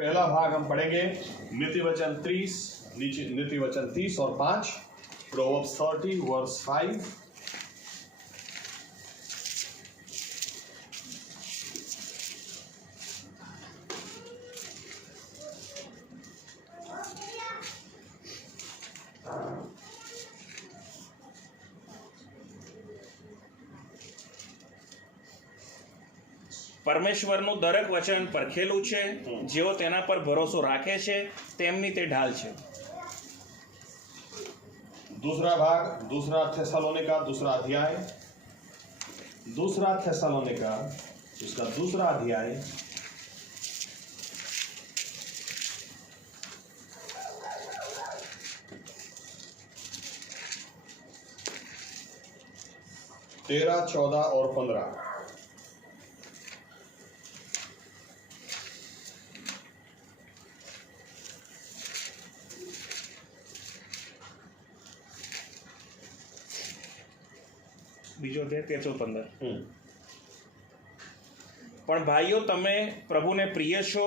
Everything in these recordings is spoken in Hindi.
पहला भाग हम पढ़ेंगे नीति वचन 30 और 5, प्रोवर्ब्स 30 वर्स 5। પરમેશ્વરનું દરેક વચન પરખેલું છે, જેઓ તેના પર ભરોસો રાખે છે તેમની તે ઢાલ છે। दूसरा भाग दूसरा थेसलोनिका दूसरा अध्याय, उसका दूसरा अध्याय 13, 14 और 15। બીજો અધ્યાય 13-15। પણ ભાઈઓ, તમે પ્રભુને પ્રિય છો,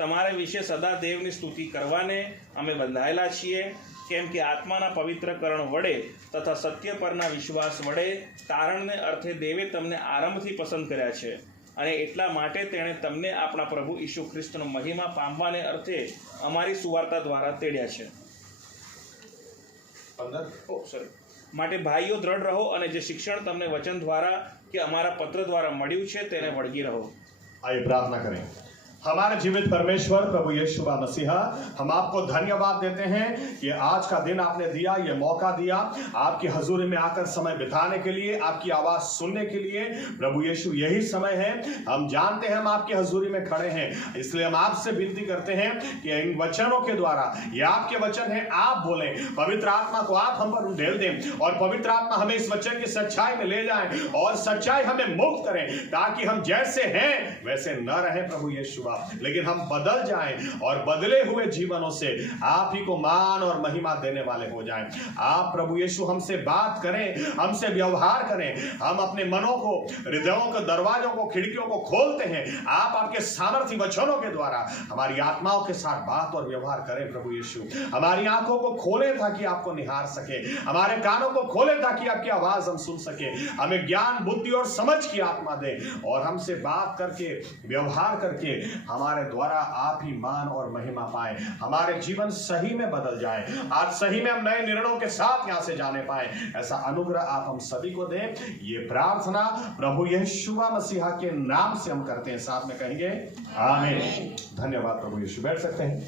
તમારા વિશે સદા દેવની સ્તુતિ કરવાને અમે બંધાયેલા છીએ, કેમ કે આત્માના પવિત્રકરણ વડે તથા સત્ય પરના વિશ્વાસ વડે તારણને અર્થે દેવે તમને આરંભથી પસંદ કર્યા છે, અને એટલા માટે તેણે તમને આપણા પ્રભુ ઈસુ ખ્રિસ્તનો મહિમા પામવાને અર્થે અમારી સુવાર્તા દ્વારા તેડ્યા છે। માટે ભાઈઓ, દ્રઢ રહો અને જે શિક્ષણ તમને વચન દ્વારા કે અમારા પત્ર દ્વારા મળ્યું છે તેને વળગી રહો। आइए प्रार्थना करें। हमारे जीवित परमेश्वर प्रभु यीशु मसीहा, हम आपको धन्यवाद देते हैं कि आज का दिन आपने दिया, ये मौका दिया आपकी हजूरी में आकर समय बिताने के लिए, आपकी आवाज सुनने के लिए। प्रभु यीशु, यही समय है। हम जानते हैं हम आपकी हजूरी में खड़े हैं, इसलिए हम आपसे विनती करते हैं कि इन वचनों के द्वारा, ये आपके वचन है, आप बोलें, पवित्र आत्मा को आप हम पर ढेल दें और पवित्र आत्मा हमें इस वचन की सच्चाई में ले जाए और सच्चाई हमें मुक्त करें, ताकि हम जैसे हैं वैसे न रहें प्रभु यीशु, लेकिन हम बदल जाएं और बदले हुए जीवनों से आप ही को मान और महिमा देने वाले हो जाएं। आप प्रभु यीशु हमसे बात करें, हमसे व्यवहार करें। हम अपने मनों को, हृदयों के दरवाजों को, खिड़कियों को खोलते हैं। आप आपके सामर्थ्य वचनों के द्वारा हमारी आत्माओं के साथ बात और व्यवहार करें प्रभु यीशु। हमारी आंखों को खोले ताकि आपको निहार सके, हमारे कानों को खोले ताकि आपकी आवाज हम सुन सके। हमें ज्ञान, बुद्धि और समझ की आत्मा दे और हमसे बात करके, व्यवहार करके हमारे द्वारा आप ही मान और महिमा पाए, हमारे जीवन सही में बदल जाए, आज सही में हम नए निर्णयों के साथ यहां से जाने पाए। ऐसा अनुग्रह आप हम सभी को दें। ये प्रार्थना प्रभु यीशु मसीहा के नाम से हम करते हैं, साथ में कहेंगे आमीन। धन्यवाद प्रभु यीशु। बैठ सकते हैं।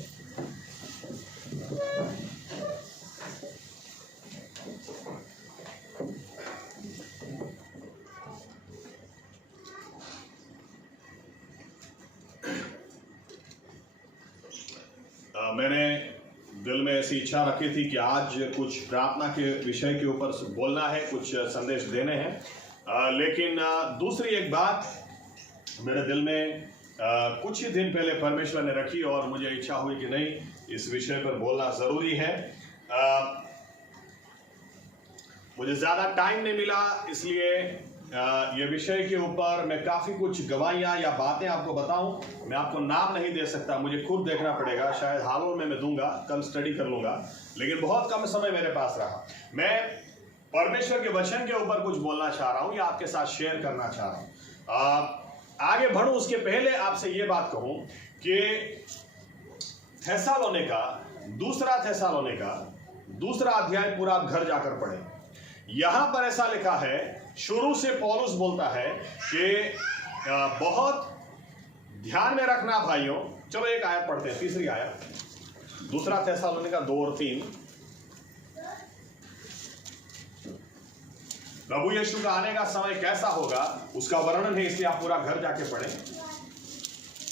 मैंने दिल में ऐसी इच्छा रखी थी कि आज कुछ प्रार्थना के विषय के ऊपर बोलना है, कुछ संदेश देने हैं, लेकिन दूसरी एक बात मेरे दिल में कुछ ही दिन पहले परमेश्वर ने रखी और मुझे इच्छा हुई कि नहीं, इस विषय पर बोलना ज़रूरी है। मुझे ज़्यादा टाइम नहीं मिला, इसलिए ये विषय के ऊपर मैं काफ़ी कुछ गवाहियाँ या बातें आपको बताऊं। मैं आपको नाम नहीं दे सकता, मुझे खुद देखना पड़ेगा। शायद हालों में मैं दूंगा, कल स्टडी कर लूँगा, लेकिन बहुत कम समय मेरे पास रहा। मैं परमेश्वर के वचन के ऊपर कुछ बोलना चाह रहा हूँ या आपके साथ शेयर करना चाह रहा हूँ। आगे बढ़ूँ उसके पहले आपसे ये बात कहूँ कि थेसलोनिका दूसरा अध्याय पूरा आप घर जाकर पढ़ें। यहां पर ऐसा लिखा है, शुरू से पौलुस बोलता है कि बहुत ध्यान में रखना भाइयों। चलो एक आयत पढ़ते हैं, तीसरी आयत, दूसरा थेसलोनिका 2 और 3। प्रभु यीशु का आने का समय कैसा होगा उसका वर्णन है, इसलिए आप पूरा घर जाके पढ़ें।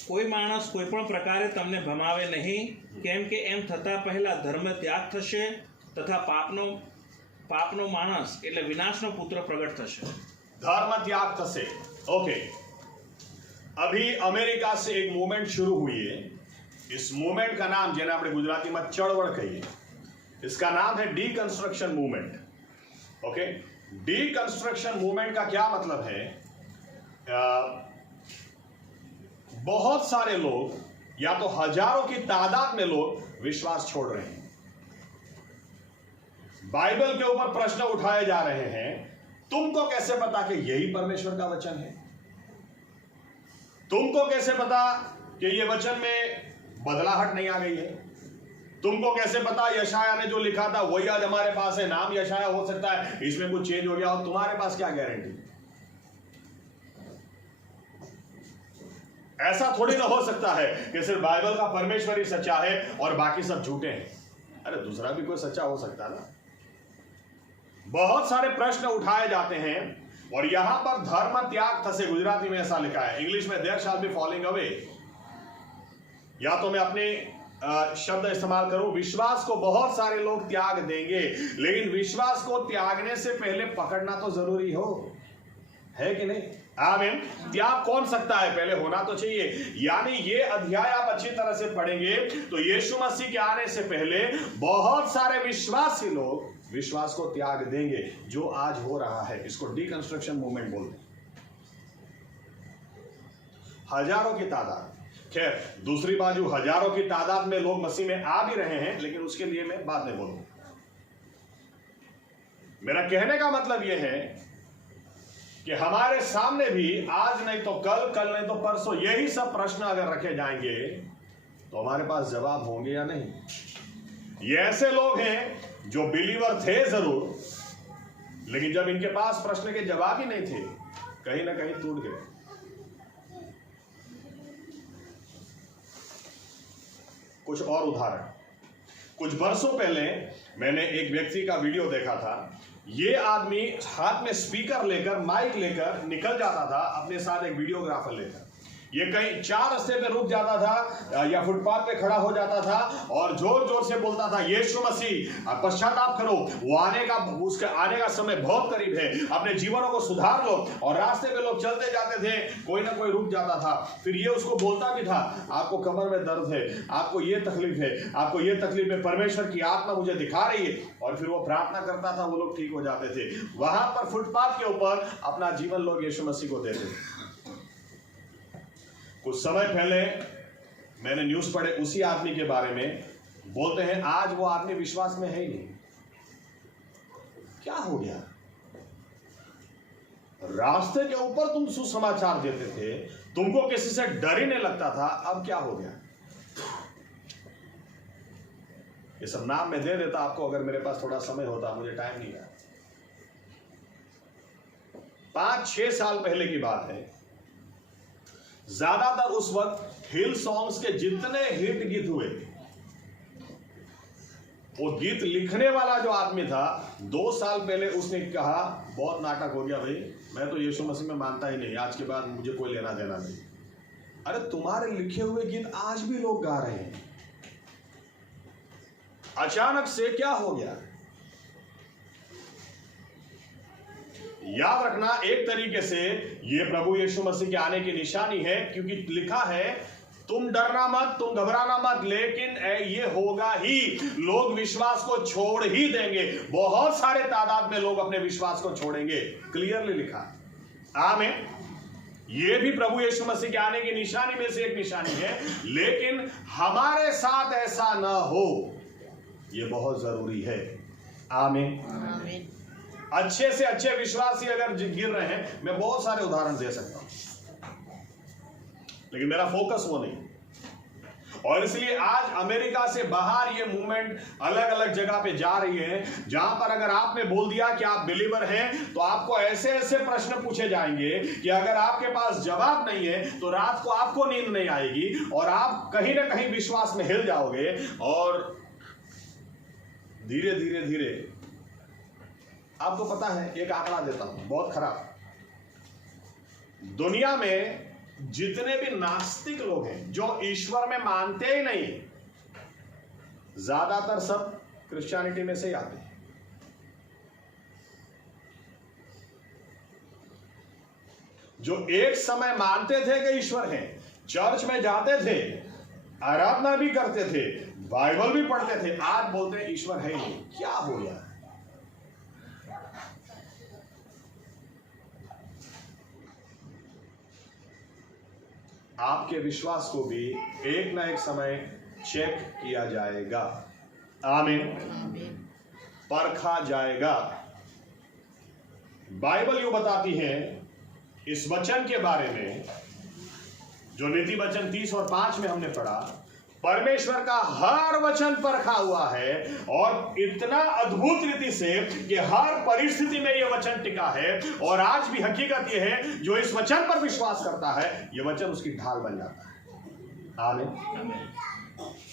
કોઈ માણસ કોઈ પણ પ્રકારે તમને ભમાવે નહીં, કેમ કે એમ થતા પહેલા ધર્મ ત્યાગ થશે તથા પાપનો માણસ એટલે વિનાશનો પુત્ર પ્રગટ થશે। धर्म त्याग थसे। ओके, अभी अमेरिका से एक मूवमेंट शुरू हुई है। इस मूवमेंट का नाम, जेने આપણે ગુજરાતીમાં ચળવળ કહીએ, इसका नाम है deconstruction movement. Okay, deconstruction movement का क्या मतलब है? बहुत सारे लोग या तो हजारों की तादाद में लोग विश्वास छोड़ रहे हैं। बाइबल के ऊपर प्रश्न उठाए जा रहे हैं, तुमको कैसे पता कि यही परमेश्वर का वचन है? तुमको कैसे पता कि ये वचन में बदलाहट नहीं आ गई है? तुमको कैसे पता यशाया ने जो लिखा था वही आज हमारे पास है? नाम यशाया हो सकता है, इसमें कुछ चेंज हो गया हो, तुम्हारे पास क्या गारंटी? ऐसा थोड़ी ना हो सकता है कि सिर्फ बाइबल का परमेश्वर ही सच्चा है और बाकी सब झूठे हैं। अरे दूसरा भी कोई सच्चा हो सकता ना। बहुत सारे प्रश्न उठाए जाते हैं और यहां पर धर्म त्याग थसे, गुजराती में ऐसा लिखा है, इंग्लिश में there shall be falling away. या तो मैं अपने शब्द इस्तेमाल करूं, विश्वास को बहुत सारे लोग त्याग देंगे, लेकिन विश्वास को त्यागने से पहले पकड़ना तो जरूरी हो, है कि नहीं? आमीन। त्याग कौन सकता है? पहले होना तो चाहिए। यानी ये अध्याय आप अच्छी तरह से पढ़ेंगे तो यीशु मसीह के आने से पहले बहुत सारे विश्वासी लोग विश्वास को त्याग देंगे, जो आज हो रहा है। इसको डिकंस्ट्रक्शन मूवमेंट बोलते हैं। हजारों की तादाद, खैर दूसरी बाजू हजारों की तादाद में लोग मसीह में आ भी रहे हैं, लेकिन उसके लिए मैं बाद में बोलूंगा। मेरा कहने का मतलब यह है कि हमारे सामने भी आज नहीं तो कल, कल नहीं तो परसों यही सब प्रश्न अगर रखे जाएंगे तो हमारे पास जवाब होंगे या नहीं? ये ऐसे लोग हैं जो बिलीवर थे जरूर, लेकिन जब इनके पास प्रश्न के जवाब ही नहीं थे, कहीं ना कहीं टूट गए। कुछ और उदाहरण, कुछ वर्षों पहले मैंने एक व्यक्ति का वीडियो देखा था। ये आदमी हाथ में स्पीकर लेकर, माइक लेकर निकल जाता था अपने साथ एक वीडियोग्राफर लेकर। ये कहीं 4 रास्ते पे रुक जाता था या फुटपाथ पे खड़ा हो जाता था और जोर जोर से बोलता था, यीशु मसीह पश्चाताप करो, वो उसके आने का समय बहुत करीब है, अपने जीवनों को सुधार लो। और रास्ते पे लोग चलते जाते थे, कोई ना कोई रुक जाता था। फिर ये उसको बोलता भी था, आपको कमर में दर्द है, आपको ये तकलीफ है, आपको ये तकलीफ है, परमेश्वर की आत्मा मुझे दिखा रही है। और फिर वो प्रार्थना करता था, वो लोग ठीक हो जाते थे। वहां पर फुटपाथ के ऊपर अपना जीवन लोग यीशु मसीह को देते थे। कुछ समय पहले मैंने न्यूज पढ़े उसी आदमी के बारे में, बोलते हैं आज वो आदमी विश्वास में है ही नहीं। क्या हो गया? रास्ते के ऊपर तुम सुसमाचार देते थे, तुमको किसी से डर ही नहीं लगता था, अब क्या हो गया? ये सब नाम मैं दे देता आपको अगर मेरे पास थोड़ा समय होता, मुझे टाइम नहीं है। 5-6 साल पहले की बात है। ज्यादातर उस वक्त हिल सॉन्ग्स के जितने हिट गीत हुए, वो गीत लिखने वाला जो आदमी था, 2 साल पहले उसने कहा, बहुत नाटक हो गया भाई, मैं तो यीशु मसीह में मानता ही नहीं, आज के बाद मुझे कोई लेना देना नहीं। अरे तुम्हारे लिखे हुए गीत आज भी लोग गा रहे हैं, अचानक से क्या हो गया? याद रखना, एक तरीके से ये प्रभु यीशु मसीह के आने की निशानी है, क्योंकि लिखा है तुम डरना मत, तुम घबराना मत, लेकिन ये होगा ही, लोग विश्वास को छोड़ ही देंगे। बहुत सारे तादाद में लोग अपने विश्वास को छोड़ेंगे, क्लियरली लिखा। आमीन। ये भी प्रभु यीशु मसीह के आने की निशानी में से एक निशानी है, लेकिन हमारे साथ ऐसा ना हो, ये बहुत जरूरी है। आमीन। आमीन। अच्छे से अच्छे विश्वासी अगर गिर रहे हैं, मैं बहुत सारे उदाहरण दे सकता हूं, लेकिन मेरा फोकस वो नहीं। और इसलिए आज अमेरिका से बाहर ये मूवमेंट अलग अलग जगह पे जा रही है, जहां पर अगर आपने बोल दिया कि आप बिलीवर हैं, तो आपको ऐसे ऐसे प्रश्न पूछे जाएंगे कि अगर आपके पास जवाब नहीं है तो रात को आपको नींद नहीं आएगी और आप कहीं ना कहीं विश्वास में हिल जाओगे। और धीरे धीरे धीरे, आपको पता है, एक आंकड़ा देता हूं बहुत खराब, दुनिया में जितने भी नास्तिक लोग हैं, जो ईश्वर में मानते ही नहीं, ज्यादातर सब क्रिश्चियनिटी में से ही आते हैं। जो एक समय मानते थे कि ईश्वर है, चर्च में जाते थे, आराधना भी करते थे, बाइबल भी पढ़ते थे, आज बोलते हैं ईश्वर है ही नहीं। क्या हो गया? आपके विश्वास को भी एक ना एक समय चेक किया जाएगा। आमीन। परखा जाएगा। बाइबल यूं बताती है इस वचन के बारे में, जो नीति वचन 30 और 5 में हमने पढ़ा, परमेश्वर का हर वचन परखा हुआ है और इतना अद्भुत रीति से कि हर परिस्थिति में यह वचन टिका है। और आज भी हकीकत यह है, जो इस वचन पर विश्वास करता है यह वचन उसकी ढाल बन जाता है। आमीन।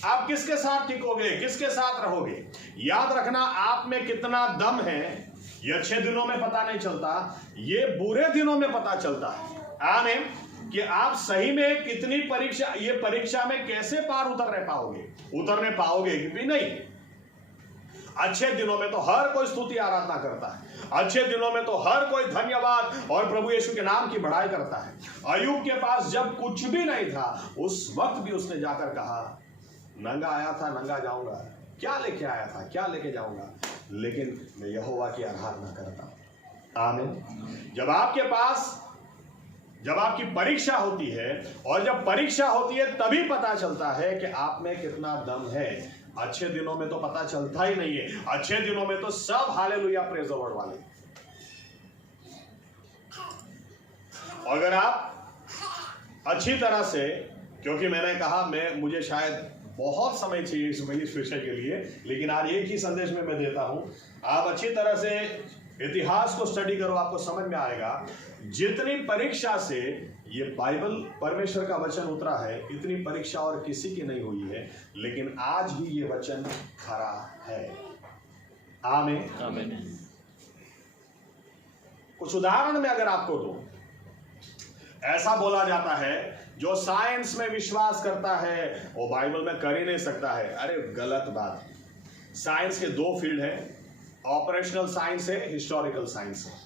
आप किसके साथ टिकोगे, किसके साथ रहोगे? याद रखना, आप में कितना दम है ये अच्छे दिनों में पता नहीं चलता, ये बुरे दिनों में पता चलता है। आमीन। कि आप सही में कितनी परीक्षा, ये परीक्षा में कैसे पार उतरने पाओगे कि नहीं। अच्छे दिनों में तो हर कोई स्तुति आराधना करता है, अच्छे दिनों में तो हर कोई धन्यवाद और प्रभु यीशु के नाम की बढ़ाई करता है। अय्यूब के पास जब कुछ भी नहीं था, उस वक्त भी उसने जाकर कहा, नंगा आया था नंगा जाऊंगा, क्या लेके आया था क्या लेके जाऊंगा, लेकिन मैं यहोवा की आराधना करता हूं। आमीन। जब आपकी परीक्षा होती है, और जब परीक्षा होती है तभी पता चलता है कि आप में कितना दम है। अच्छे दिनों में तो पता चलता ही नहीं है। अच्छे दिनों में तो सब हालेलुया प्रेज द लॉर्ड वाले। अगर आप अच्छी तरह से, क्योंकि मैंने कहा मुझे शायद बहुत समय चाहिए इस विषय के लिए, लेकिन आज एक ही संदेश में मैं देता हूं। आप अच्छी तरह से इतिहास को स्टडी करो, आपको समझ में आएगा जितनी परीक्षा से ये बाइबल परमेश्वर का वचन उतरा है, इतनी परीक्षा और किसी की नहीं हुई है, लेकिन आज भी ये वचन खरा है। आमीन। आमीन। कुछ उदाहरण में अगर आपको दूं, ऐसा बोला जाता है जो साइंस में विश्वास करता है वो बाइबल में कर ही नहीं सकता है। अरे गलत बात है। साइंस के दो फील्ड हैं, ऑपरेशनल साइंस है, हिस्टोरिकल साइंस है।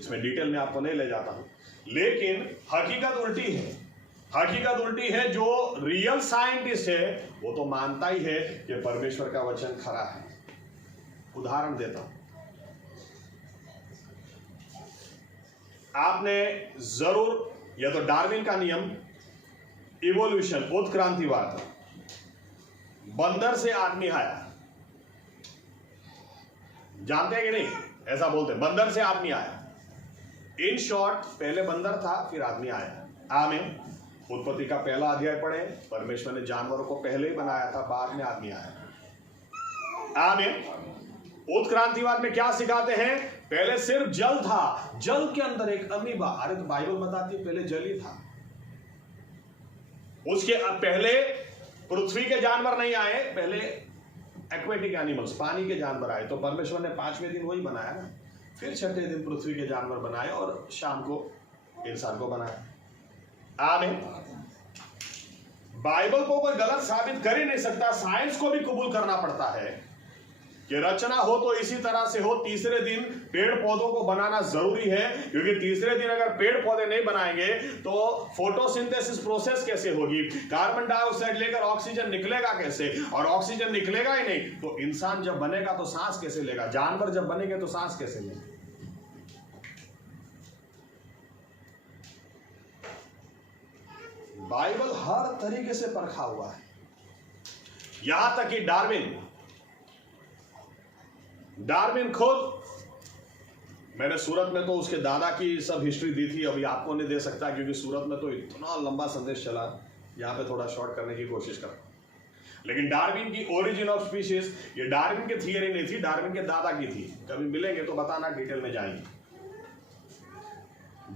इसमें डिटेल में आपको नहीं ले जाता हूं, लेकिन हकीकत उल्टी है। हकीकत उल्टी है। जो रियल साइंटिस्ट है वो तो मानता ही है कि परमेश्वर का वचन खरा है। उदाहरण देता हूं, आपने जरूर, या तो डार्विन का नियम, इवोल्यूशन, उत्क्रांतिवाद, बंदर से आदमी आया, जानते हैं कि नहीं? ऐसा बोलते हैं, बंदर से आदमी आया। इन शॉर्ट, पहले बंदर था फिर आदमी आया। आमीन। उत्पत्ति का पहला अध्याय पढ़े, परमेश्वर ने जानवरों को पहले ही बनाया था, बाद में आदमी आया। आमीन। उत्क्रांतिवाद में क्या सिखाते हैं? पहले सिर्फ जल था, जल के अंदर एक अमीबा। अरे तो बाइबल बताती है पहले जल ही था, उसके पहले पृथ्वी के जानवर नहीं आए, पहले एक्वेटिक एनिमल्स, पानी के जानवर आए। तो परमेश्वर ने 5वें दिन वही बनाया ना, फिर 6ठे दिन पृथ्वी के जानवर बनाए और शाम को इंसान को बनाया। आमीन। बाइबल को कोई गलत साबित कर ही नहीं सकता। साइंस को भी कबूल करना पड़ता है कि रचना हो तो इसी तरह से हो। तीसरे दिन पेड़ पौधों को बनाना जरूरी है, क्योंकि तीसरे दिन अगर पेड़ पौधे नहीं बनाएंगे तो फोटोसिंथेसिस प्रोसेस कैसे होगी? कार्बन डाइऑक्साइड लेकर ऑक्सीजन निकलेगा कैसे? और ऑक्सीजन निकलेगा ही नहीं तो इंसान जब बनेगा तो सांस कैसे लेगा? जानवर जब बनेंगे तो सांस कैसे लेंगे? बाइबल हर तरीके से परखा हुआ है। यहां तक कि डार्विन खुद, मैंने सूरत में तो उसके दादा की सब हिस्ट्री दी थी, अभी आपको नहीं दे सकता क्योंकि सूरत में तो इतना लंबा संदेश चला, यहां पे थोड़ा शॉर्ट करने की कोशिश कर। लेकिन डार्विन की ओरिजिन ऑफ स्पीशीज, ये डार्विन की थियरी नहीं थी, डार्विन के दादा की थी। कभी मिलेंगे तो बताना, डिटेल में जाएंगे।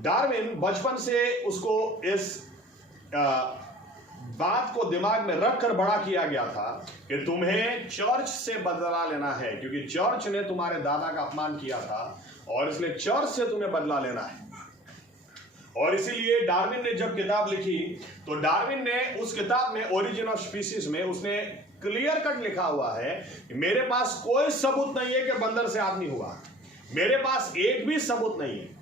डार्विन बचपन से उसको इस बात को दिमाग में रखकर बड़ा किया गया था कि तुम्हें चर्च से बदला लेना है, क्योंकि चर्च ने तुम्हारे दादा का अपमान किया था और इसलिए चर्च से तुम्हें बदला लेना है। और इसीलिए डार्विन ने जब किताब लिखी तो डार्विन ने उस किताब में ओरिजिन ऑफ स्पीशीज में उसने क्लियर कट लिखा हुआ है कि मेरे पास कोई सबूत नहीं है कि बंदर से आदमी हुआ, मेरे पास एक भी सबूत नहीं है।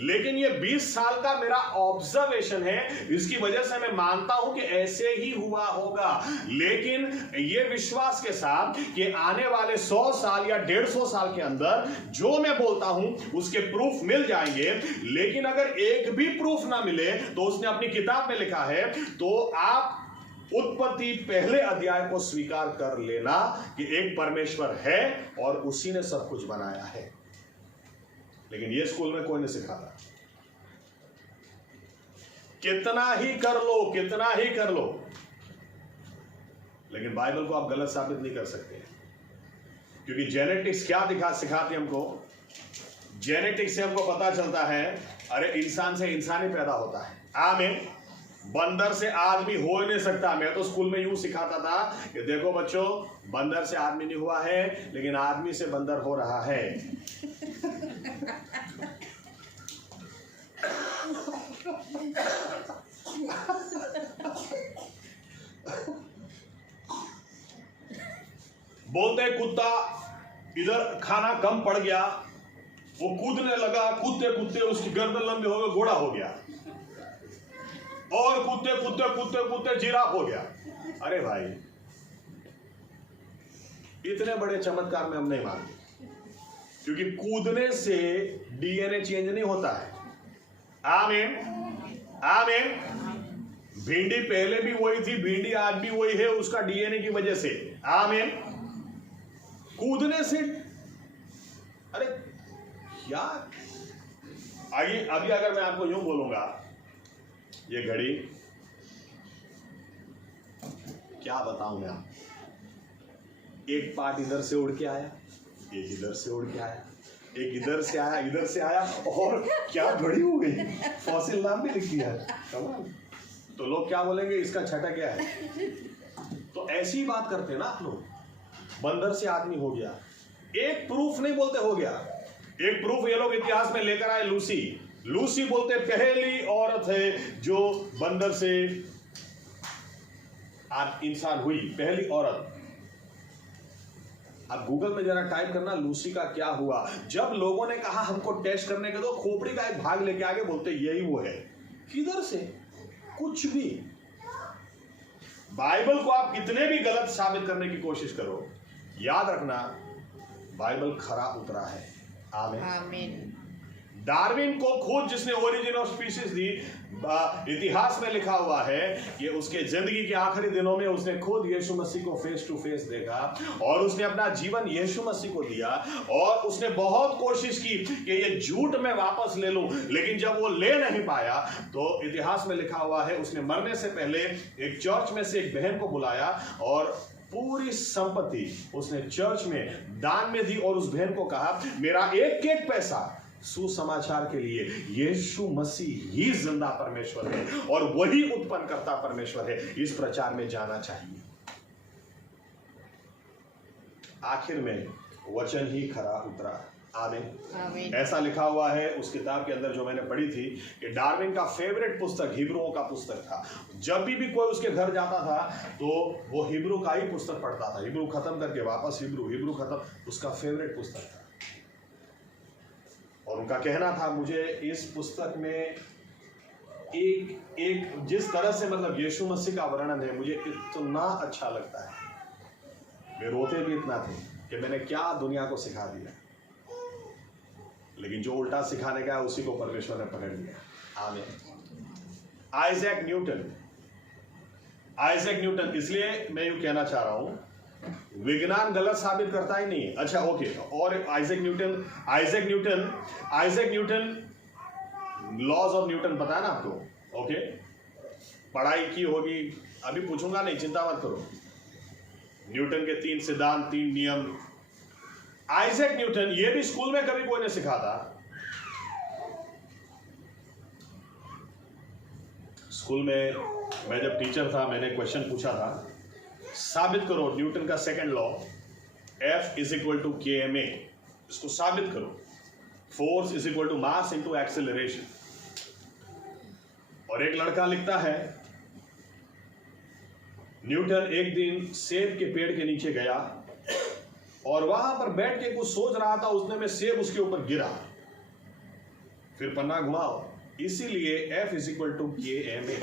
लेकिन ये 20 साल का मेरा ऑब्जर्वेशन है, इसकी वजह से मैं मानता हूं कि ऐसे ही हुआ होगा। लेकिन ये विश्वास के साथ कि आने वाले 100 साल या 150 साल के अंदर जो मैं बोलता हूं उसके प्रूफ मिल जाएंगे। लेकिन अगर एक भी प्रूफ ना मिले तो उसने अपनी किताब में लिखा है, तो आप उत्पत्ति पहले अध्याय को स्वीकार कर लेना कि एक परमेश्वर है और उसी ने सब कुछ बनाया है। लेकिन ये स्कूल में कोई नहीं सिखाता। कितना ही कर लो, कितना ही कर लो, लेकिन बाइबल को आप गलत साबित नहीं कर सकते, क्योंकि जेनेटिक्स क्या सिखाती है हमको। जेनेटिक्स से हमको पता चलता है, अरे इंसान से इंसान ही पैदा होता है। आमीन। बंदर से आदमी हो ही नहीं सकता। मैं तो स्कूल में यूं सिखाता था कि देखो बच्चों, बंदर से आदमी नहीं हुआ है, लेकिन आदमी से बंदर हो रहा है। बोलते कुत्ता इधर खाना कम पड़ गया, वो कूदने लगा, कूदते कूदते उसकी गर्दन लंबी हो गई, घोड़ा हो गया, और कूदते कूदते कूदते कूदते जिराफ हो गया। अरे भाई, इतने बड़े चमत्कार में हम नहीं मानते, क्योंकि कूदने से डीएनए चेंज नहीं होता है। आमीन, आमीन। भिंडी पहले भी वही थी, भिंडी आज भी वही है, उसका डीएनए की वजह से। आमीन। कूदने से, अरे यार, आइए अभी अगर मैं आपको यूं बोलूंगा, ये घड़ी क्या बताऊं मैं, एक पार्ट इधर से उड़ के आया, एक इधर से उड़ के आया, एक इधर से आया, इधर से आया, और क्या घड़ी हो गई। फॉसिल नाम भी लिख दिया है। तो लोग क्या बोलेंगे, इसका छठा क्या है। तो ऐसी बात करते हैं ना आप लोग, बंदर से आदमी हो गया। एक प्रूफ नहीं बोलते हो गया, एक प्रूफ ये लोग इतिहास में लेकर आए, लूसी। लूसी बोलते पहली औरत है जो बंदर से इंसान हुई, पहली औरत। अब गूगल में जरा टाइप करना, लूसी का क्या हुआ। जब लोगों ने कहा हमको टेस्ट करने के, तो खोपड़ी का एक भाग लेके आगे बोलते यही वो है। किधर से, कुछ भी। बाइबल को आप कितने भी गलत साबित करने की कोशिश करो, याद रखना बाइबल खरा उतरा है। आमीन, आमीन। डार्विन को खुद जिसने ओरिजिन ऑफ स्पीशीज दी, इतिहास में लिखा हुआ है कि उसके जिंदगी के आखिरी दिनों में उसने खुद यीशु मसीह को फेस टू फेस देखा, और उसने अपना जीवन यीशु मसीह को दिया, और उसने बहुत कोशिश की कि ये झूठ मैं वापस ले लूं, लेकिन जब वो ले नहीं पाया, तो इतिहास में लिखा हुआ है उसने मरने से पहले एक चर्च में से एक बहन को बुलाया और पूरी संपत्ति उसने चर्च में दान में दी, और उस बहन को कहा मेरा एक एक पैसा सुसमाचार के लिए, यीशु मसीह ही जिंदा परमेश्वर है और वही उत्पन्न करता परमेश्वर है, इस प्रचार में जाना चाहिए। आखिर में वचन ही खरा उतरा। आमीन। ऐसा लिखा हुआ है उस किताब के अंदर जो मैंने पढ़ी थी कि डार्विन का फेवरेट पुस्तक हिब्रुओं का पुस्तक था। जब भी कोई उसके घर जाता था तो वो हिब्रू का ही पुस्तक पढ़ता था, हिब्रू खत्म करके वापस हिब्रू खत्म, उसका फेवरेट पुस्तक था। और उनका कहना था मुझे इस पुस्तक में एक जिस तरह से मतलब यीशु मसीह का वर्णन है, मुझे इतना अच्छा लगता है। वे रोते भी इतना थे कि मैंने क्या दुनिया को सिखा दिया, लेकिन जो उल्टा सिखाने का है उसी को परमेश्वर ने पकड़ लिया। आमीन। आइजैक न्यूटन, इसलिए मैं यूं कहना चाह रहा हूं, विज्ञान गलत साबित करता ही नहीं। अच्छा ओके, और Isaac Newton laws of Newton पता है ना आपको? ओके, पढ़ाई की होगी, अभी पूछूंगा नहीं, चिंता मत करो। न्यूटन के 3 सिद्धांत, 3 नियम। आइजैक न्यूटन, ये भी स्कूल में कभी कोई नहीं सिखाता। स्कूल में मैं जब टीचर था, मैंने क्वेश्चन पूछा था, साबित करो न्यूटन का second law, F is equal to KMA, इसको साबित करो। Force is equal to mass into acceleration. और एक लड़का लिखता है, न्यूटन एक दिन सेब के पेड़ के नीचे गया और वहां पर बैठ के कुछ सोच रहा था, उसने में सेब उसके ऊपर गिरा। फिर पन्ना घुमाओ, इसीलिए F = KMA।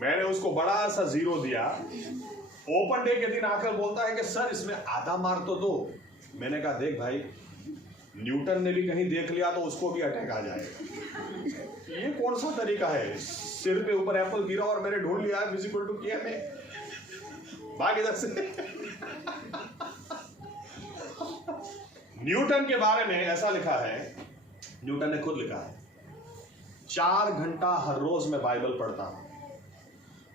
मैंने उसको बड़ा सा 0 दिया। ओपन डे के दिन आकर बोलता है कि सर इसमें आधा मार्क तो दो। मैंने कहा देख भाई, न्यूटन ने भी कहीं देख लिया तो उसको भी अटैक आ जाएगा। ये कौन सा तरीका है, सिर पे ऊपर एप्पल गिरा और मैंने ढूंढ लिया F = KMA। भाग इधर से। न्यूटन के बारे में ऐसा लिखा है, न्यूटन ने खुद लिखा है, 4 घंटा हर रोज मैं बाइबल पढ़ता हूं,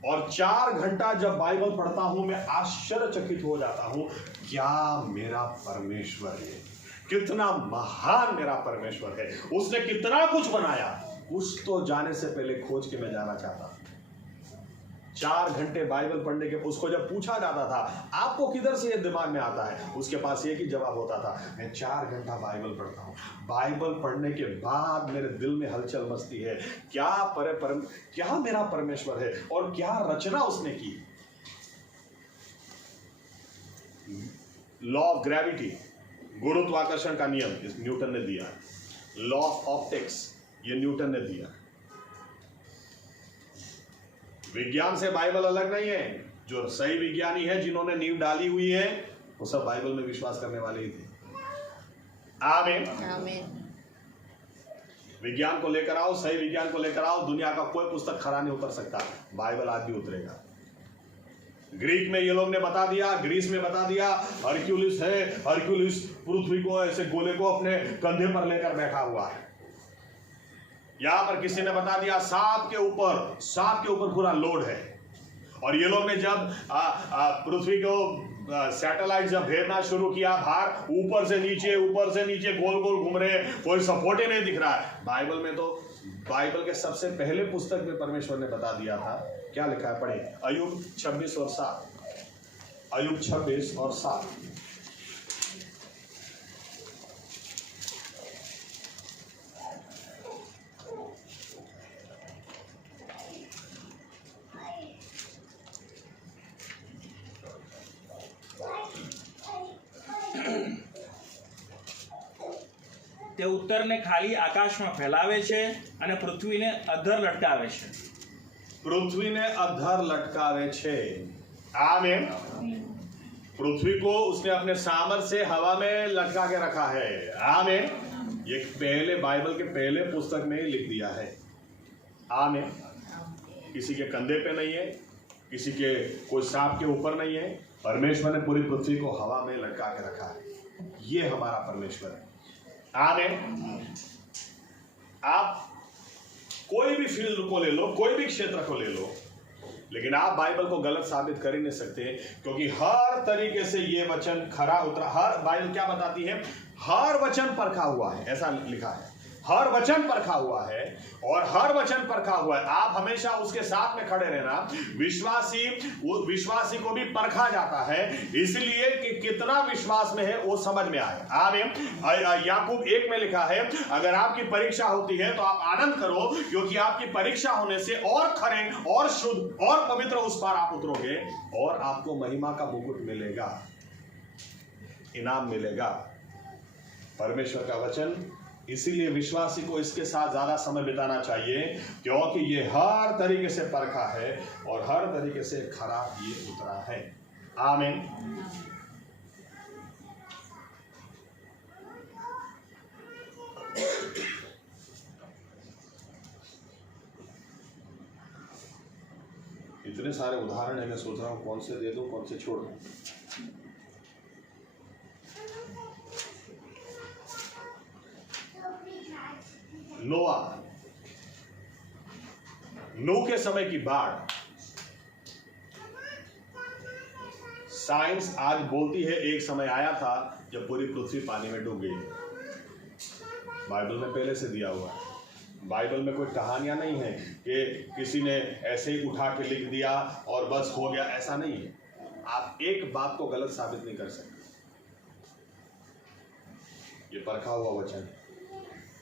और 4 घंटा जब बाइबल पढ़ता हूं मैं आश्चर्यचकित हो जाता हूं, क्या मेरा परमेश्वर है, कितना महान मेरा परमेश्वर है, उसने कितना कुछ बनाया। कुछ तो जाने से पहले खोज के मैं जाना चाहता हूं। 4 घंटे बाइबल पढ़ने के, उसको जब पूछा जाता था आपको किधर से ये दिमाग में आता है, उसके पास एक ही जवाब होता था, मैं 4 घंटा बाइबल पढ़ता हूँ। बाइबल पढ़ने के बाद मेरे दिल में हलचल मचती है, क्या मेरा परमेश्वर है और क्या रचना उसने की। लॉ ऑफ ग्रेविटी, गुरुत्वाकर्षण का नियम, इस न्यूटन ने दिया। लॉ ऑफ ऑप्टिक्स, ये न्यूटन ने दिया। विज्ञान से बाइबल अलग नहीं है। जो सही विज्ञानी है, जिन्होंने नींव डाली हुई है, वो सब बाइबल में विश्वास करने वाले ही थे। आमीन। आमीन। विज्ञान को लेकर आओ, सही विज्ञान को लेकर आओ, दुनिया का कोई पुस्तक खरा नहीं उतर सकता, बाइबल आज भी उतरेगा। ग्रीक में ये लोग ने बता दिया, ग्रीस में बता दिया, हरक्यूलिस है, हरक्यूलिस पृथ्वी को ऐसे गोले को अपने कंधे पर लेकर बैठा हुआ है। यहां पर किसी ने बता दिया सांप के ऊपर पूरा लोड है। और ये लोग ने जब पृथ्वी को सैटेलाइट जब भेजना शुरू किया बाहर, ऊपर से नीचे गोल गोल घूम रहे, कोई सपोर्ट ही नहीं दिख रहा है। बाइबल में तो, बाइबल के सबसे पहले पुस्तक में परमेश्वर ने बता दिया था, क्या लिखा है पढ़े, अय्यूब 26 और 7। अय्यूब 26 और 7। તે ઉત્તરને ખાલી આકાશમાં ફેલાવે છે અને પૃથ્વીને અધર લટકાવે છે। पृथ्वी ने अधर लटकावे छे। आमीन। पृथ्वी को उसने अपने सामर्थ्य से हवा में लटका के रखा है। आमीन। ये पहले बाइबल के पहले पुस्तक में ही लिख दिया है। आमीन। किसी के कंधे पे नहीं है, किसी के कोई सांप के ऊपर नहीं है, परमेश्वर ने पूरी पृथ्वी को हवा में लटका के रखा है। ये हमारा परमेश्वर है। आमीन। आप कोई भी फील्ड को ले लो, कोई भी क्षेत्र को ले लो, लेकिन आप बाइबल को गलत साबित कर ही नहीं सकते, क्योंकि हर तरीके से ये वचन खरा उतरा। हर बाइबल क्या बताती है, हर वचन परखा हुआ है, ऐसा लिखा है, हर वचन परखा हुआ है, और हर वचन परखा हुआ है। आप हमेशा उसके साथ में खड़े रहना। विश्वासी को भी परखा जाता है, इसलिए कि कितना विश्वास में है वो समझ में आए। आमीन। याकूब 1 में लिखा है, अगर आपकी परीक्षा होती है तो आप आनंद करो, क्योंकि आपकी परीक्षा होने से और खरे और शुद्ध और पवित्र उस पार आप उतरोगे, और आपको महिमा का मुकुट मिलेगा, इनाम मिलेगा। परमेश्वर का वचन, इसीलिए विश्वासी को इसके साथ ज्यादा समय बिताना चाहिए, क्योंकि ये हर तरीके से परखा है और हर तरीके से खरा ये उतरा है। आमीन। इतने सारे उदाहरण है, मैं सोच रहा हूं कौन से दे दूं, कौन से छोड़ दूं। नूह के समय की बाढ़, साइंस आज बोलती है एक समय आया था जब पूरी पृथ्वी पानी में डूब गई। बाइबल में पहले से दिया हुआ है। बाइबल में कोई कहानियां नहीं है कि किसी ने ऐसे ही उठा के लिख दिया और बस हो गया, ऐसा नहीं है। आप एक बात को गलत साबित नहीं कर सकते। ये परखा हुआ वचन है,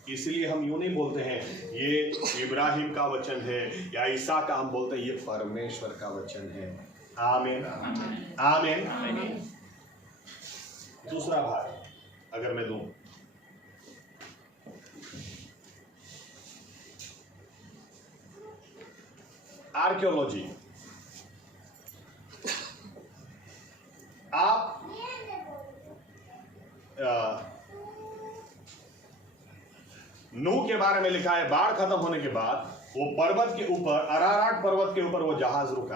इसलिए हम यूं नहीं बोलते हैं ये इब्राहिम का वचन है या ईसा का, हम बोलते हैं ये परमेश्वर का वचन है। आमीन। आमीन। दूसरा भाग अगर मैं दूं, आर्कियोलॉजी। आप नूह के बारे में लिखा है, बाढ़ खत्म होने के बाद वो पर्वत के ऊपर, अराराट पर्वत के ऊपर वो जहाज रुका।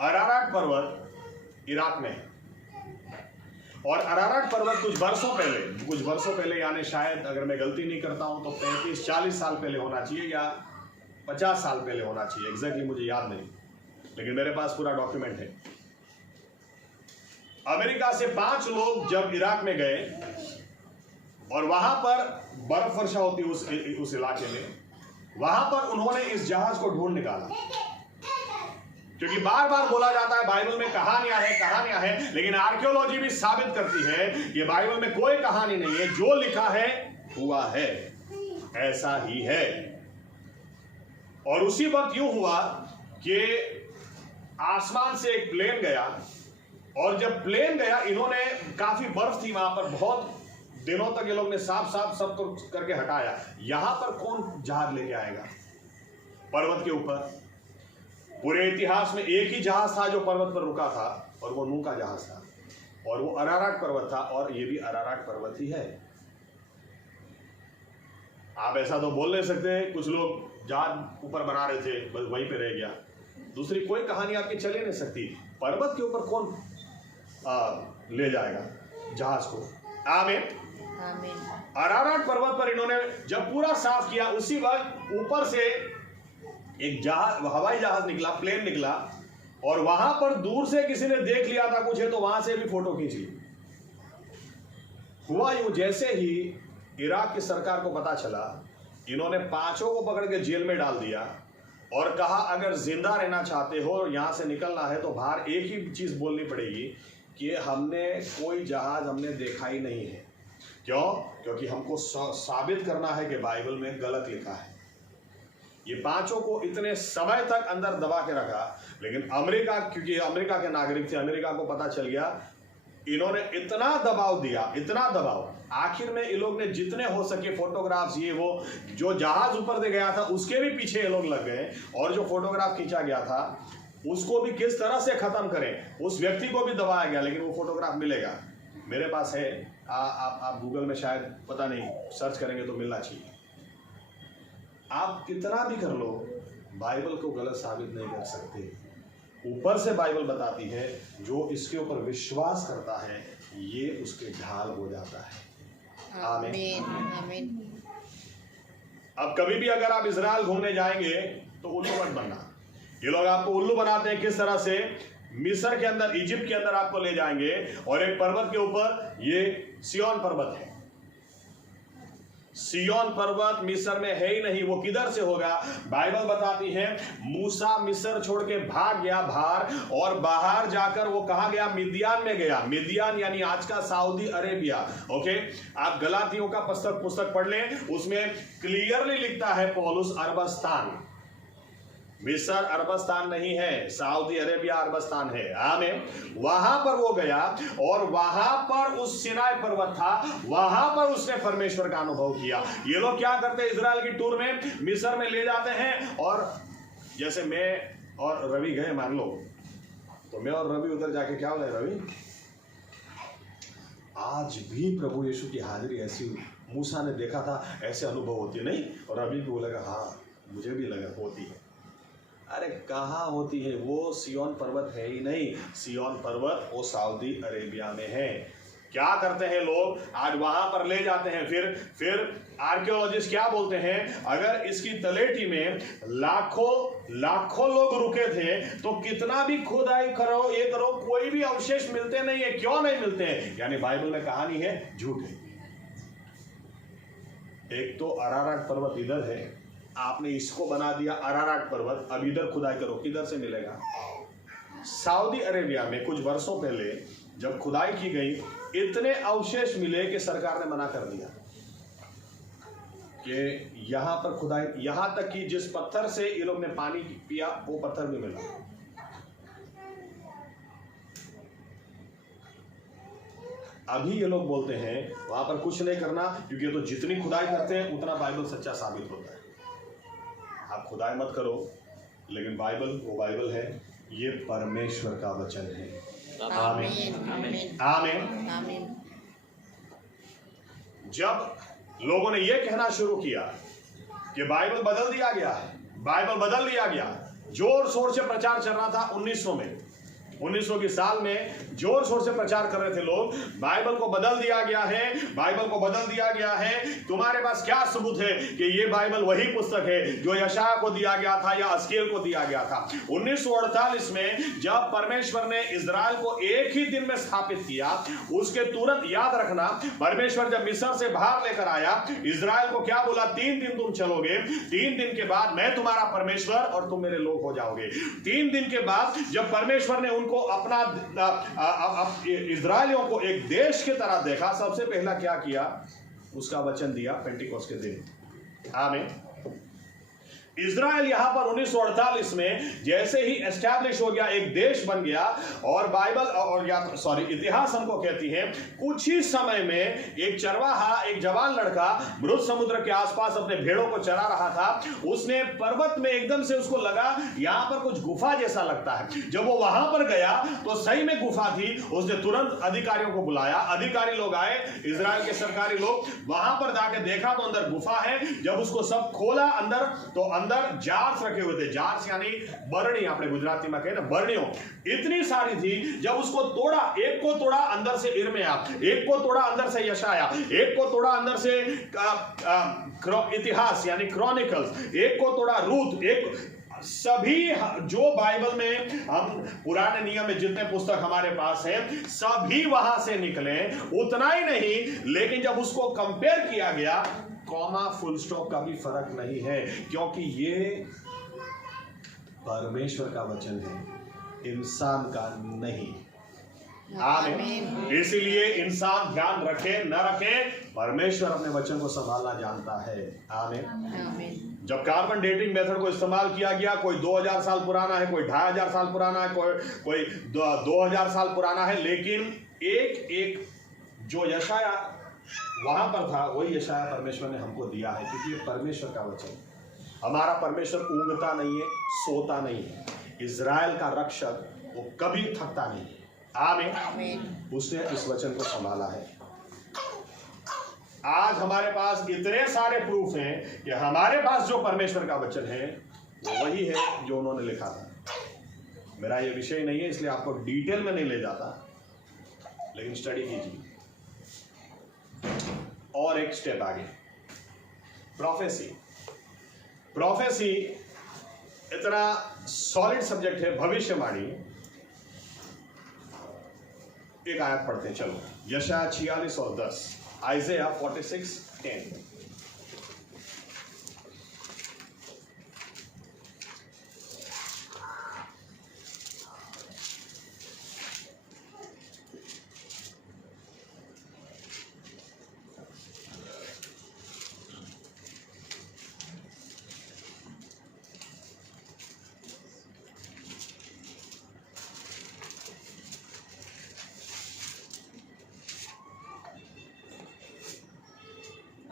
अराराट पर्वत इराक में है, और अराराट पर्वत कुछ वर्षों पहले यानी शायद अगर मैं गलती नहीं करता हूं तो 35-40 साल पहले होना चाहिए या 50 साल पहले होना चाहिए, एग्जैक्टली मुझे याद नहीं, लेकिन मेरे पास पूरा डॉक्यूमेंट है। अमेरिका से 5 लोग जब इराक में गए और वहां पर बर्फ वर्षा होती उस इलाके में, वहां पर उन्होंने इस जहाज को ढूंढ निकाला, क्योंकि बार बार बोला जाता है बाइबल में कहानियां हैं, लेकिन आर्कियोलॉजी भी साबित करती है कि बाइबल में कोई कहानी नहीं है, जो लिखा है हुआ है, ऐसा ही है। और उसी वक्त यूं हुआ कि आसमान से एक प्लेन गया, और जब प्लेन गया, इन्होंने, काफी बर्फ थी वहां पर, बहुत दिनों तक ये लोग ने साफ सब करके हटाया। यहां पर कौन जहाज लेके आएगा पर्वत के ऊपर? पूरे इतिहास में एक ही जहाज था जो पर्वत पर रुका था, और वो नूह का जहाज था, और वो अराराट पर्वत था, और ये भी अराराट पर्वत ही है। आप ऐसा तो बोल नहीं सकते कुछ लोग जहाज ऊपर बना रहे थे बस वहीं पे रह गया, दूसरी कोई कहानी आपकी चल ही नहीं सकती। पर्वत के ऊपर कौन ले जाएगा जहाज को? आमीन। अराराट पर्वत पर इन्होंने जब पूरा साफ किया, उसी वक्त ऊपर से एक जहाज, हवाई जहाज निकला, प्लेन निकला, और वहां पर दूर से किसी ने देख लिया था कुछ है, तो वहां से भी फोटो खींच ली। हुआ यूं, जैसे ही इराक की सरकार को पता चला, इन्होंने 5 को पकड़ के जेल में डाल दिया और कहा अगर जिंदा रहना चाहते हो और यहां से निकलना है तो बाहर एक ही चीज बोलनी पड़ेगी कि हमने कोई जहाज हमने देखा ही नहीं है। क्यों? क्योंकि हमको साबित करना है कि बाइबल में गलत लिखा है। ये 5 को इतने समय तक अंदर दबा के रखा, लेकिन अमेरिका, क्योंकि अमेरिका के नागरिक थे, अमेरिका को पता चल गया, इन्होंने इतना दबाव दिया, इतना दबाव, आखिर में इन लोग ने जितने हो सके फोटोग्राफ्स, ये वो, जो जहाज ऊपर दे गया था उसके भी पीछे ये लोग लग गए, और जो फोटोग्राफ खींचा गया था उसको भी किस तरह से खत्म करें, उस व्यक्ति को भी दबाया गया, लेकिन वो फोटोग्राफ मिलेगा, मेरे पास है, आप गूगल में शायद, पता नहीं, सर्च करेंगे तो मिलना चाहिए। आप कितना भी कर लो, बाइबल को गलत साबित नहीं कर सकते। ऊपर से बाइबल बताती है, जो इसके ऊपर विश्वास करता है ये उसके ढाल हो जाता है। आमीन। अब कभी भी अगर आप इजराइल घूमने जाएंगे तो उल्लू मत बनना। ये लोग आपको उल्लू बनाते हैं, किस तरह से? मिस्र के अंदर, इजिप्ट के अंदर आपको ले जाएंगे, और एक पर्वत के ऊपर, ये सिय्योन पर्वत है। सिय्योन पर्वत मिस्र में है ही नहीं, वो किधर से होगा? बाइबल बताती है मूसा मिस्र छोड़ के भाग गया बाहर, और बाहर जाकर वो कहां गया? मिदियान में गया। मिदियान यानी आज का सऊदी अरेबिया। ओके, आप गलातियों का पुस्तक पढ़ लें, उसमें क्लियरली लिखता है पौलुस अरबस्तान, मिस्र अरबस्तान नहीं है, सऊदी अरेबिया अरबस्तान है। आमीन। वहां पर वो गया, और वहां पर उस सिनाई पर्वत था, वहां पर उसने परमेश्वर का अनुभव किया। ये लोग क्या करते हैं इजराइल की टूर में? मिस्र में ले जाते हैं, और जैसे मैं और रवि गए मान लो, तो मैं और रवि उधर जाके क्या बोले, रवि आज भी प्रभु यीशु की हाजिरी ऐसी मूसा ने देखा था, ऐसे अनुभव होती है नहीं? और रवि भी बोलेगा हाँ मुझे भी लगा होती है। अरे कहाँ होती है? वो सिय्योन पर्वत है ही नहीं, सिय्योन पर्वत वो सऊदी अरेबिया में है। क्या करते हैं लोग? आज वहां पर ले जाते हैं, फिर आर्कियोलॉजिस्ट क्या बोलते हैं, अगर इसकी तलेटी में लाखों लोग रुके थे तो कितना भी खुदाई करो, ये करो, कोई भी अवशेष मिलते नहीं है। क्यों नहीं मिलते हैं? यानी बाइबल में कहानी है, झूठ है। एक तो अराराट पर्वत इधर है, आपने इसको बना दिया अराराट पर्वत, अब इधर खुदाई करो, किधर से मिलेगा? सऊदी अरेबिया में कुछ वर्षों पहले जब खुदाई की गई, इतने अवशेष मिले कि सरकार ने मना कर दिया कि यहां पर खुदाई, यहां तक कि जिस पत्थर से ये लोग ने पानी पिया वो पत्थर भी मिला। अभी ये लोग बोलते हैं वहां पर कुछ नहीं करना, क्योंकि तो जितनी खुदाई करते हैं उतना बाइबल सच्चा साबित होता है। आप खुदाई मत करो, लेकिन बाइबल वो बाइबल है, ये परमेश्वर का वचन है। आमीन आमीन आमीन। जब लोगों ने यह कहना शुरू किया कि बाइबल बदल दिया गया है, बाइबल बदल दिया गया, जोर शोर से प्रचार चल रहा था 1900 की साल में जोर शोर से प्रचार कर रहे थे लोग, बाइबल को बदल दिया गया है, बाइबल को बदल दिया गया है। तुम्हारे पास क्या सबूत है कि ये बाइबल वही पुस्तक है जो यशाया को दिया गया था या अस्केल को दिया गया था? 1948 में जब परमेश्वर ने इजराइल को एक ही दिन में स्थापित किया, उसके तुरंत याद रखना, परमेश्वर जब मिस्र से बाहर लेकर आया, इजराइल को क्या बोला? 3 दिन तुम चलोगे, 3 दिन के बाद मैं तुम्हारा परमेश्वर और तुम मेरे लोग हो जाओगे। 3 दिन के बाद जब परमेश्वर ने को अपना इजराइलियों को एक देश की तरह देखा, सबसे पहला क्या किया? उसका वचन दिया पेंटिकोस्ट के दिन। आमीन। इजराइल यहां पर 1948 में जैसे ही एस्टैब्लिश हो गया, एक देश बन गया, और बाइबल और इतिहास हमको कहती है कुछ ही समय में एक चरवाहा, एक जवान लड़का मृत समुद्र के आसपास अपने भेड़ों को चरा रहा था। उसने पर्वत में एकदम से उसको लगा यहां पर कुछ गुफा जैसा लगता है। जब वो वहां पर गया तो सही में गुफा थी। उसने तुरंत अधिकारियों को बुलाया, अधिकारी लोग आए, इजराइल के सरकारी लोग, वहां पर जाके देखा तो अंदर गुफा है। जब उसको सब खोला अंदर, तो अंदर जार्स रखे हुए थे। जार्स यानी बरणी, आपने गुजराती में कहे ना, बरणियों इतनी सारी थी। जब उसको तोड़ा, एक को तोड़ा अंदर से इर्मिया, एक को तोड़ा अंदर से यशाया, एक को तोड़ा अंदर से इतिहास यानी क्रॉनिकल्स, एक को तोड़ा रूथ, एक सभी जो बाइबल में हम पुराने नियम में जितने पुस्तक हमारे पास हैं सभी वहां से निकले। उतना ही नहीं, लेकिन जब उसको कंपेयर किया गया, कॉमा फुल स्टॉप का भी फर्क नहीं है, क्योंकि ये परमेश्वर का वचन है, इंसान का नहीं। आमीन। इसीलिए इंसान ध्यान रखे न रखे, परमेश्वर अपने वचन को संभालना जानता है। आमीन। जब कार्बन डेटिंग मेथड को इस्तेमाल किया गया, कोई 2000 साल पुराना है, कोई 2500 साल पुराना है, कोई 2000 साल पुराना है, लेकिन एक जो यशाया वहां पर था, वही यशाया परमेश्वर ने हमको दिया है, क्योंकि ये परमेश्वर का वचन। हमारा परमेश्वर ऊँघता नहीं है, सोता नहीं है। इजराइल का रक्षक वो कभी थकता नहीं है। आमीन। उसने इस वचन को संभाला है। आज हमारे पास इतने सारे प्रूफ हैं कि हमारे पास जो परमेश्वर का वचन है वो वही है जो उन्होंने लिखा था। मेरा ये विषय नहीं है, इसलिए आपको डिटेल में नहीं ले जाता, लेकिन स्टडी कीजिए। और एक स्टेप आगे, प्रोफेसी इतना सॉलिड सब्जेक्ट है, भविष्यवाणी। एक आयत पढ़ते हैं, चलो, यशाया 46 और 10, आइज़ाया 46:10।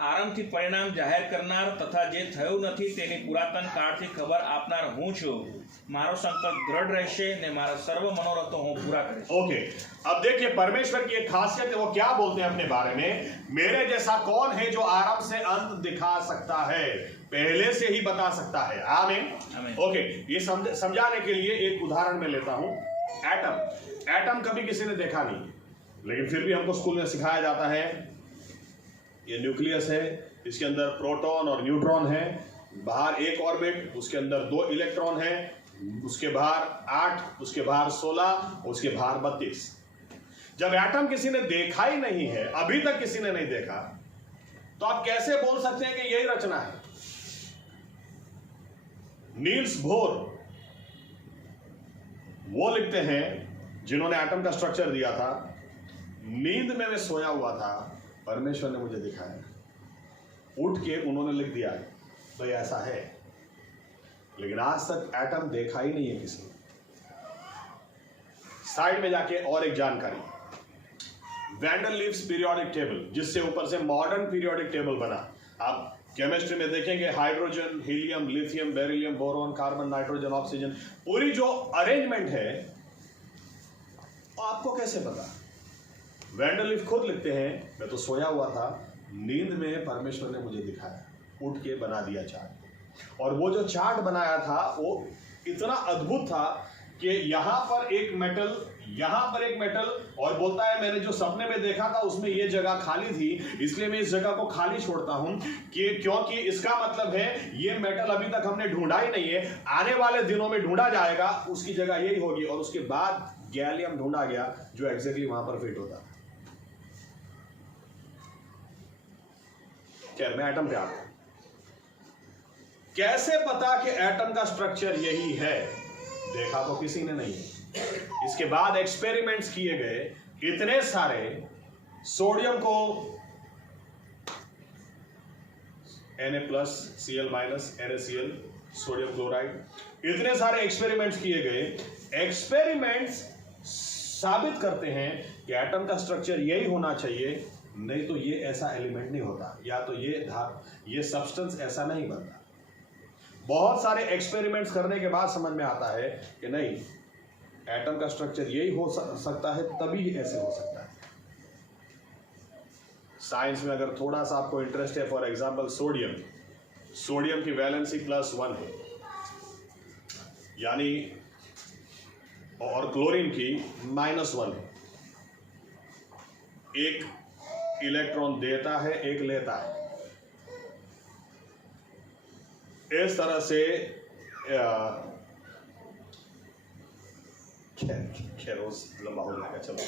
આરંભથી પરિણામ જાહેર કરનાર તથા જે થયું નથી તેની પુરાતન કાળથી ખબર આપનાર હું છું। મારો સંકલ્પ દ્રઢ રહેશે ને મારા સર્વ મનોરથો હું પૂરા કરીશ। ओके, अब देखिए परमेश्वर की एक खासियत है, वो क्या बोलते हैं अपने बारे में? मेरे जैसा कौन है जो आरंभ से अंत दिखा सकता है, पहले से ही बता सकता है। आमीन। ओके, ये समझाने के लिए एक उदाहरण में लेता हूं। एटम कभी किसी ने देखा नहीं, लेकिन फिर भी हमको स्कूल में सिखाया जाता है। ये न्यूक्लियस है, इसके अंदर प्रोटॉन और न्यूट्रॉन है, बाहर एक ऑर्बिट, उसके अंदर 2 इलेक्ट्रॉन है, उसके बाहर 8, उसके बाहर 16, उसके बाहर 32। जब एटम किसी ने देखा ही नहीं है, अभी तक किसी ने नहीं देखा, तो आप कैसे बोल सकते हैं कि यही रचना है? नील्स बोर वो लिखते हैं, जिन्होंने एटम का स्ट्रक्चर दिया था, नींद में मैं सोया हुआ था, परमेश्वर ने मुझे दिखाया, उठ के उन्होंने लिख दिया है, तो ये ऐसा है। लेकिन आज तक एटम देखा ही नहीं है किसी ने। साइड में जाके और एक जानकारी, वैंडल लीव्स पीरियोडिक टेबल, जिससे ऊपर से मॉडर्न पीरियोडिक टेबल बना। आप केमिस्ट्री में देखेंगे hydrogen, helium, lithium, beryllium, boron, carbon, nitrogen, oxygen, पूरी जो अरेंजमेंट है आपको कैसे पता? वैंडरलिफ खुद लिखते हैं, मैं तो सोया हुआ था, नींद में परमेश्वर ने मुझे दिखाया, उठ के बना दिया चार्ट। और वो जो चार्ट बनाया था वो इतना अद्भुत था कि यहां पर एक मेटल, यहां पर एक मेटल, और बोलता है मैंने जो सपने में देखा था उसमें ये जगह खाली थी, इसलिए मैं इस जगह को खाली छोड़ता हूं कि क्योंकि इसका मतलब है ये मेटल अभी तक हमने ढूंढा ही नहीं है, आने वाले दिनों में ढूंढा जाएगा, उसकी जगह यही होगी। और उसके बाद गैलियम ढूंढा गया जो एग्जैक्टली वहां पर फिट होता। खैर, मैं एटम पे आता हूं। कैसे पता कि एटम का स्ट्रक्चर यही है? देखा तो किसी ने नहीं। इसके बाद एक्सपेरिमेंट्स किए गए, इतने सारे, सोडियम को Na+Cl- NaCl, सोडियम क्लोराइड, इतने सारे एक्सपेरिमेंट्स किए गए। एक्सपेरिमेंट्स साबित करते हैं कि एटम का स्ट्रक्चर यही होना चाहिए, नहीं तो ये ऐसा एलिमेंट नहीं होता, या तो ये सब्सटेंस ऐसा नहीं बनता। बहुत सारे एक्सपेरिमेंट्स करने के बाद समझ में आता है कि नहीं, एटम का स्ट्रक्चर यही हो सकता है, तभी ऐसे हो सकता है। साइंस में अगर थोड़ा सा आपको इंटरेस्ट है, फॉर एग्जांपल सोडियम की वैलेंसी +1 है, यानी, और क्लोरीन की -1 है। एक इलेक्ट्रॉन देता है, एक लेता है। इस तरह से लंबा हो जाएगा, चलो।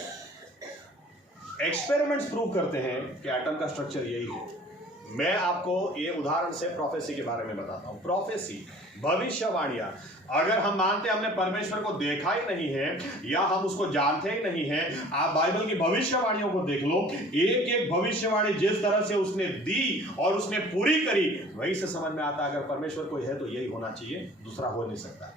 एक्सपेरिमेंट्स प्रूव करते हैं कि एटम का स्ट्रक्चर यही है। मैं आपको ये उदाहरण से प्रोफेसी के बारे में बताता हूं। प्रोफेसी, भविष्यवाणियां। अगर हम मानते हैं हमने परमेश्वर को देखा ही नहीं है या हम उसको जानते ही नहीं है, आप बाइबल की भविष्यवाणियों को देख लो। एक एक भविष्यवाणी जिस तरह से उसने दी और उसने पूरी करी, वही से समझ में आता है अगर परमेश्वर कोई है तो यही होना चाहिए, दूसरा हो नहीं सकता।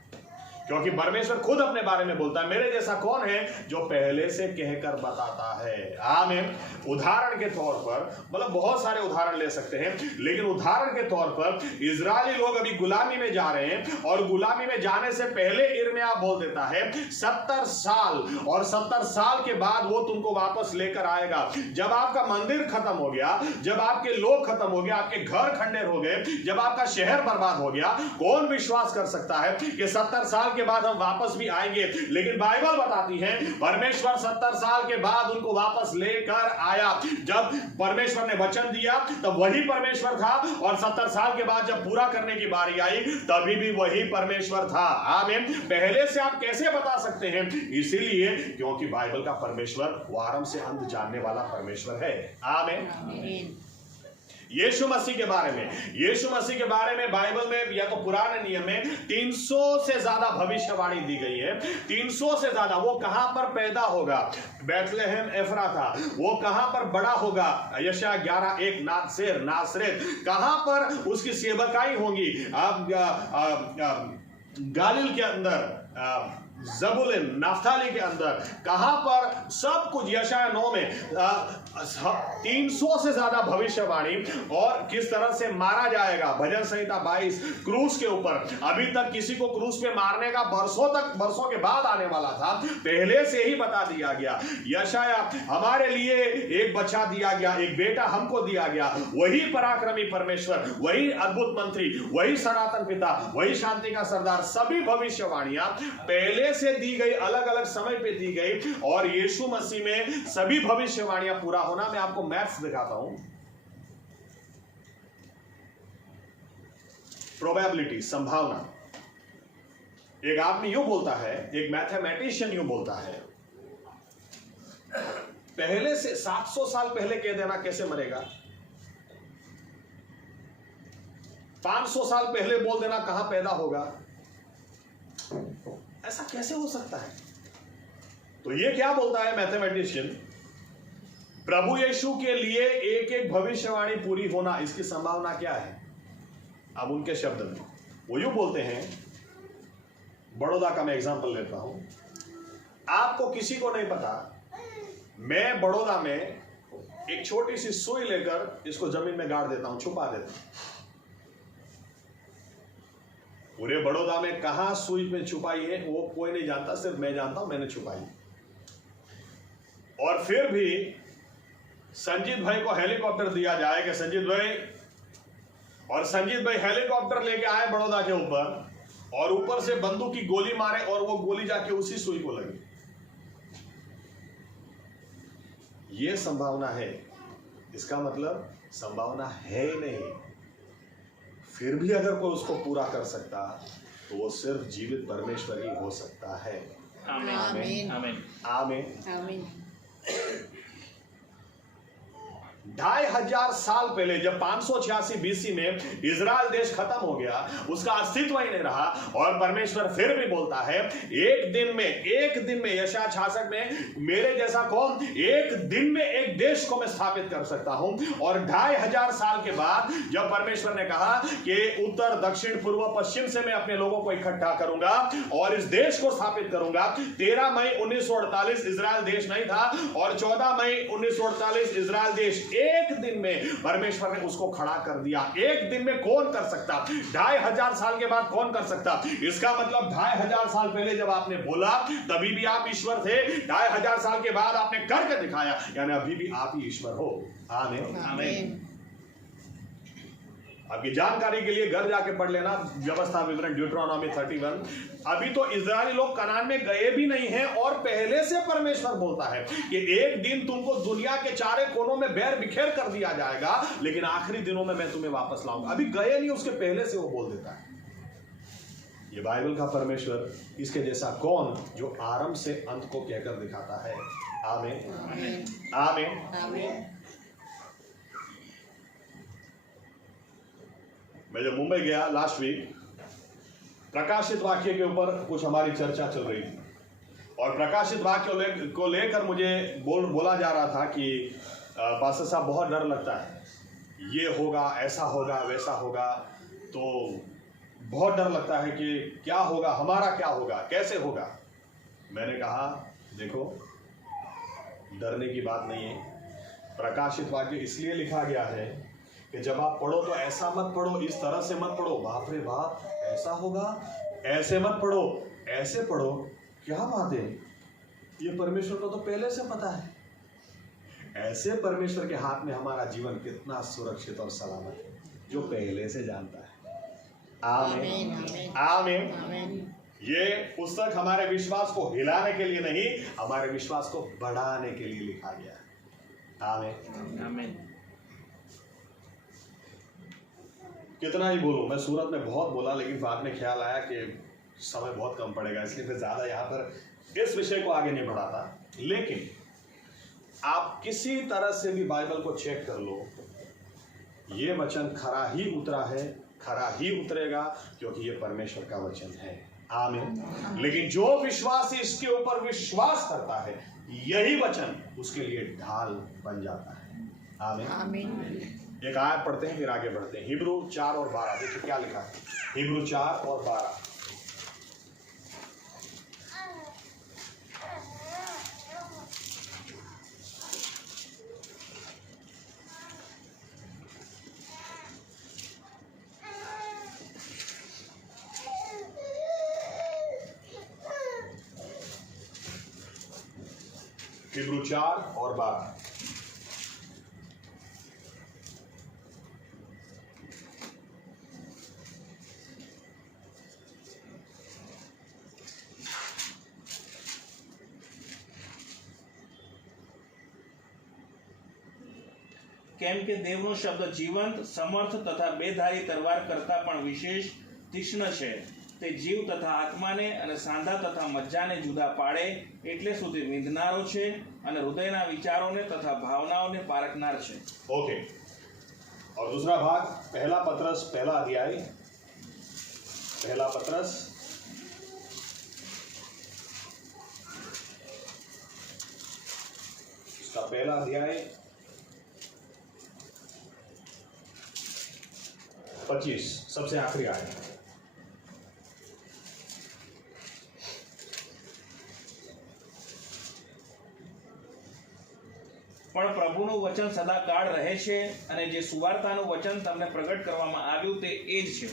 क्योंकि परमेश्वर खुद अपने बारे में बोलता है, मेरे जैसा कौन है जो पहले से कहकर बताता है। आमीन। उदाहरण के तौर पर, मतलब बहुत सारे उदाहरण ले सकते हैं, लेकिन उदाहरण के तौर पर इजरायली लोग अभी गुलामी में जा रहे हैं, और गुलामी में जाने से पहले यिर्मयाह बोल देता है 70 साल, और 70 साल के बाद वो तुमको वापस लेकर आएगा। जब आपका मंदिर खत्म हो गया, जब आपके लोग खत्म हो गया, आपके घर खंडर हो गए, जब आपका शहर बर्बाद हो गया, कौन विश्वास कर सकता है कि 70 साल के बाद हम वापस भी आएंगे? लेकिन बाइबल बताती है परमेश्वर 70 साल के बाद उनको वापस लेकर आया। जब परमेश्वर ने वचन दिया तब वही परमेश्वर था, और 70 साल के बाद जब पूरा करने की बारी आई तभी भी वही परमेश्वर था। आमीन। पहले से आप कैसे बता सकते हैं? इसीलिए क्योंकि बाइबल का परमेश्वर वो आरंभ से अंत जानने वाला परमेश्वर है। आमीन। यीशु मसीह के बारे में बाइबल में या तो पुराने नियम में 300 से ज्यादा भविष्यवाणी दी गई है। 300 से ज्यादा। वो कहां पर पैदा होगा? बैतलहम एफ्राता। वो कहां पर बड़ा होगा? यशायाह 11:1 नासरेत। कहां पर उसकी सेवकाई होगी? गालिल के अंदर, ज़बूलून नफ्ताली के अंदर। कहां पर? सब कुछ यशायाह 9 में 300 से ज्यादा भविष्यवाणी। और किस तरह से मारा जाएगा? भजन संहिता 22, क्रूस के ऊपर। अभी तक किसी को क्रूस पे मारने का बरसों के बाद आने वाला था, पहले से ही बता दिया गया। यशायाह, हमारे लिए एक बच्चा दिया गया, एक बेटा हमको दिया गया। वही पराक्रमी परमेश्वर, वही अद्भुत मंत्री, वही सनातन पिता, वही शांति का सरदार। सभी भविष्यवाणियां पहले से दी गई, अलग अलग समय पे दी गई, और यीशु मसीह में सभी भविष्यवाणियां पूरा होना। मैं आपको मैथ्स दिखाता हूं। प्रोबेबिलिटी, संभावना। एक आदमी यूं बोलता है, एक मैथमेटिशियन यूं बोलता है, पहले से 700 साल पहले कह देना कैसे मरेगा, 500 साल पहले बोल देना कहां पैदा होगा, ऐसा कैसे हो सकता है? तो ये क्या बोलता है मैथमेटिशियन? प्रभु यीशु के लिए एक एक भविष्यवाणी पूरी होना, इसकी संभावना क्या है? अब उनके शब्द में वो यूं बोलते हैं, बड़ौदा का मैं एग्जांपल लेता हूं। आपको किसी को नहीं पता, मैं बड़ौदा में एक छोटी सी सुई लेकर इसको जमीन में गाड़ देता हूं, छुपा देता हूं। पूरे बड़ौदा में कहां सुई पे छुपाई है वो कोई नहीं जानता, सिर्फ मैं जानता हूं, मैंने छुपाई। और फिर भी संजीत भाई को हेलीकॉप्टर दिया जाए कि संजीत भाई, और संजीत भाई हेलीकॉप्टर लेके आए बड़ौदा के ऊपर और ऊपर से बंदूक की गोली मारे और वो गोली जाके उसी सुई को लगी। ये संभावना है, इसका मतलब संभावना है ही नहीं। फिर भी अगर कोई उसको पूरा कर सकता तो वो सिर्फ जीवित परमेश्वर ही हो सकता है। आमीन आमीन आमीन आमीन। आमीन 2500 साल पहले जब 586 बीसी में इजराइल देश खत्म हो गया, उसका अस्तित्व ही नहीं रहा, और परमेश्वर फिर भी बोलता है एक दिन में यशायाह 66 में मेरे जैसा कौन एक दिन में एक देश को मैं स्थापित कर सकता हूं। और 2500 साल के बाद जब परमेश्वर ने कहा कि उत्तर दक्षिण पूर्व पश्चिम से मैं अपने लोगों को इकट्ठा करूंगा और इस देश को स्थापित करूंगा। 13 मई 1948 इजराइल देश नहीं था और 14 मई 1948 इजराइल देश एक दिन में परमेश्वर ने उसको खड़ा कर दिया। एक दिन में कौन कर सकता? 2500 साल के बाद कौन कर सकता? इसका मतलब 2500 साल पहले जब आपने बोला तभी भी आप ईश्वर थे, 2500 साल के बाद आपने करके दिखाया, यानी अभी भी आप ही ईश्वर हो। आमीन आमीन आपकी जानकारी के लिए घर जाके पढ़ लेना व्यवस्था विवरण ड्यूटरोनॉमी 31। अभी तो इजरायली लोग कनान में गए भी नहीं हैं और पहले से परमेश्वर बोलता है कि एक दिन तुमको दुनिया के चारे कोनों में बैर बिखेर कर दिया जाएगा, लेकिन आखिरी दिनों में मैं तुम्हें वापस लाऊंगा। अभी गए नहीं, उसके पहले से वो बोल देता है। ये बाइबल का परमेश्वर, इसके जैसा कौन जो आरंभ से अंत को कहकर दिखाता है। आमीन आमीन आमीन। आमीन मैं जब मुंबई गया लास्ट वीक, प्रकाशित वाक्य के ऊपर कुछ हमारी चर्चा चल रही थी और प्रकाशित वाक्य को लेकर मुझे बोला जा रहा था कि पास्टर साहब बहुत डर लगता है, ये होगा, ऐसा होगा, वैसा होगा, तो बहुत डर लगता है कि क्या होगा, हमारा क्या होगा, कैसे होगा। मैंने कहा देखो, डरने की बात नहीं है। प्रकाशित वाक्य इसलिए लिखा गया है कि जब आप पढ़ो तो ऐसा मत पढ़ो, इस तरह से मत पढ़ो, बाप रे बाप ऐसा होगा, ऐसे मत पढ़ो, ऐसे पढ़ो। क्या बात है, ये परमेश्वर को तो पहले से पता है। ऐसे परमेश्वर के हाथ में हमारा जीवन कितना सुरक्षित और सलामत है, जो पहले से जानता है। आमीन आमीन। आमीन ये पुस्तक हमारे विश्वास को हिलाने के लिए नहीं, हमारे विश्वास को बढ़ाने के लिए लिखा गया है। आमीन आमीन। कितना ही बोलूं, मैं सूरत में बहुत बोला, लेकिन बाद में ख्याल आया कि समय बहुत कम पड़ेगा, इसलिए फिर ज्यादा यहाँ पर इस विषय को आगे नहीं बढ़ाता। लेकिन आप किसी तरह से भी बाइबल को चेक कर लो, ये वचन खरा ही उतरा है, खरा ही उतरेगा, क्योंकि ये परमेश्वर का वचन है। आमीन। लेकिन जो विश्वासी इसके ऊपर विश्वास करता है, यही वचन उसके लिए ढाल बन जाता है। आमीन आमीन एक आयत पढ़ते हैं फिर आगे बढ़ते हैं। हिब्रू 4 और 12 देखिए क्या लिखा है। हिब्रू 4 और 12। हिब्रू 4 और 12। કેમ કે દેવનો શબ્દ જીવંત, સમર્થ તથા બેધારી તલવાર કરતા પણ વિશેષ તીક્ષ્ણ છે. તે જીવ તથા આત્માને અને સાંધા તથા મજ્જાને જુદા પાડે, એટલે સુધી વિંધનારો છે અને હૃદયના વિચારોને તથા ભાવનાઓને પારખનાર છે. ओके, और दूसरा भाग पहला पत्रस पहला अध्याय, पहला पत्रस इसका पहला अध्याय 25 सबसे आखिरी आयत। પણ પ્રભુનું વચન સદાકાળ રહે છે અને જે સુવાર્તાનું વચન તમને પ્રગટ કરવામાં આવ્યું તે એ જ છે.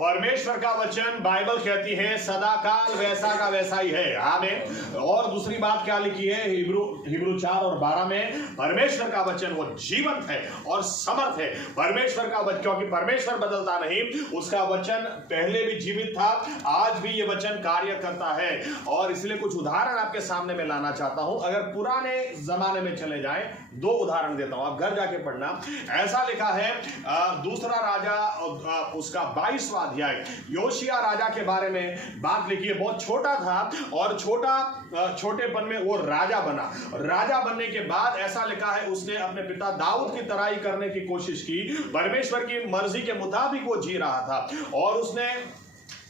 परमेश्वर का वचन बाइबल कहती है सदा काल वैसा का वैसा ही है। आमीन। और दूसरी बात क्या लिखी है हिब्रू 4 और 12 में, परमेश्वर का वचन वो जीवंत है और समर्थ है। परमेश्वर का वचन, क्योंकि परमेश्वर बदलता नहीं, उसका वचन पहले भी जीवित था, आज भी ये वचन कार्य करता है। और इसलिए कुछ उदाहरण आपके सामने में लाना चाहता हूं। अगर पुराने जमाने में चले जाएं, 2 उदाहरण देता हूं, आप घर जाके पढ़ना। ऐसा लिखा है दूसरा राजा उसका 22वां अध्याय, योशिया राजा के बारे में बात लिखी है। बहुत छोटा था और छोटेपन में वो राजा बना। राजा बनने के बाद ऐसा लिखा है उसने अपने पिता दाऊद की तराई करने की कोशिश की। परमेश्वर की मर्जी के मुताबिक वो जी रहा था और उसने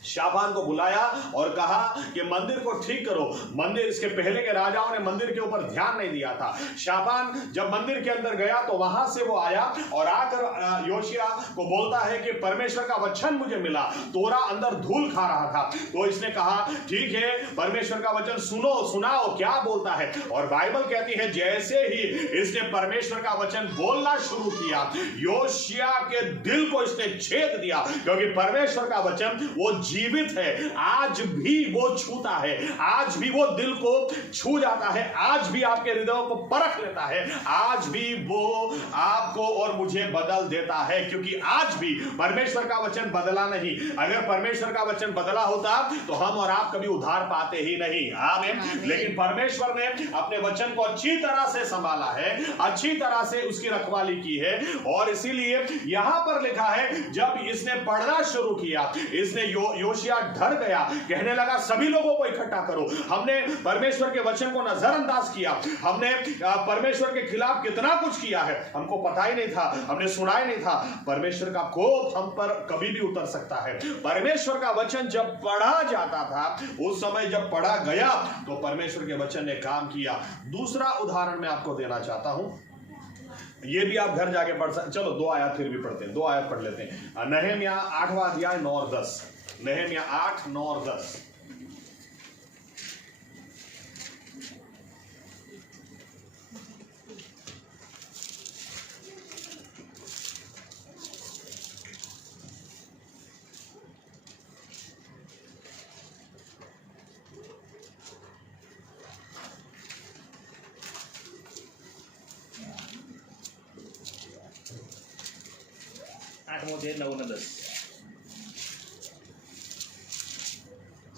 शापान को बुलाया और कहा कि मंदिर को ठीक करो। मंदिर, इसके पहले के राजाओं ने मंदिर के ऊपर ध्यान नहीं दिया था। शापान जब मंदिर के अंदर गया तो वहां से वो आया और आकर योशिया को बोलता है कि परमेश्वर का वचन मुझे मिला, तोरा अंदर धूल खा रहा था। तो इसने कहा ठीक है, परमेश्वर का वचन सुनाओ क्या बोलता है। और बाइबल कहती है जैसे ही इसने परमेश्वर का वचन बोलना शुरू किया, योशिया के दिल को इसने छेद दिया, क्योंकि परमेश्वर का वचन वो जीवित है। आज भी वो छूता है, आज भी वो दिल को छू जाता है, आज भी आपके हृदयों को परख लेता है, आज भी वो आपको और मुझे बदल देता है। क्योंकि आज भी परमेश्वर का वचन बदला नहीं। अगर परमेश्वर का वचन बदला होता तो हम और आप कभी उद्धार पाते ही नहीं। आमीन। लेकिन परमेश्वर ने अपने वचन को अच्छी तरह से संभाला है, अच्छी तरह से उसकी रखवाली की है। और इसीलिए यहां पर लिखा है जब इसने पढ़ना शुरू किया, इसने योशिया डर गया, कहने लगा सभी लोगों को इकट्ठा करो। हमने परमेश्वर के वचन को नजरअंदाज किया, हमने परमेश्वर के खिलाफ कितना कुछ किया है, हमको पता ही नहीं था, हमने सुना ही नहीं था। परमेश्वर का कोप हम पर कभी भी उतर सकता है। परमेश्वर का वचन जब पढ़ा जाता था, उस समय जब पढ़ा गया तो परमेश्वर के वचन ने काम किया। दूसरा उदाहरण मैं आपको देना चाहता हूं, ये भी आप घर जाके पढ़ सकते। चलो 2 आयत फिर भी पढ़ते हैं, 2 आयत पढ़ लेते हैं। नहम्या 8वां अध्याय 9 और 10। नहम्या 8, 9 और 10। આઠમો 9 અને 10।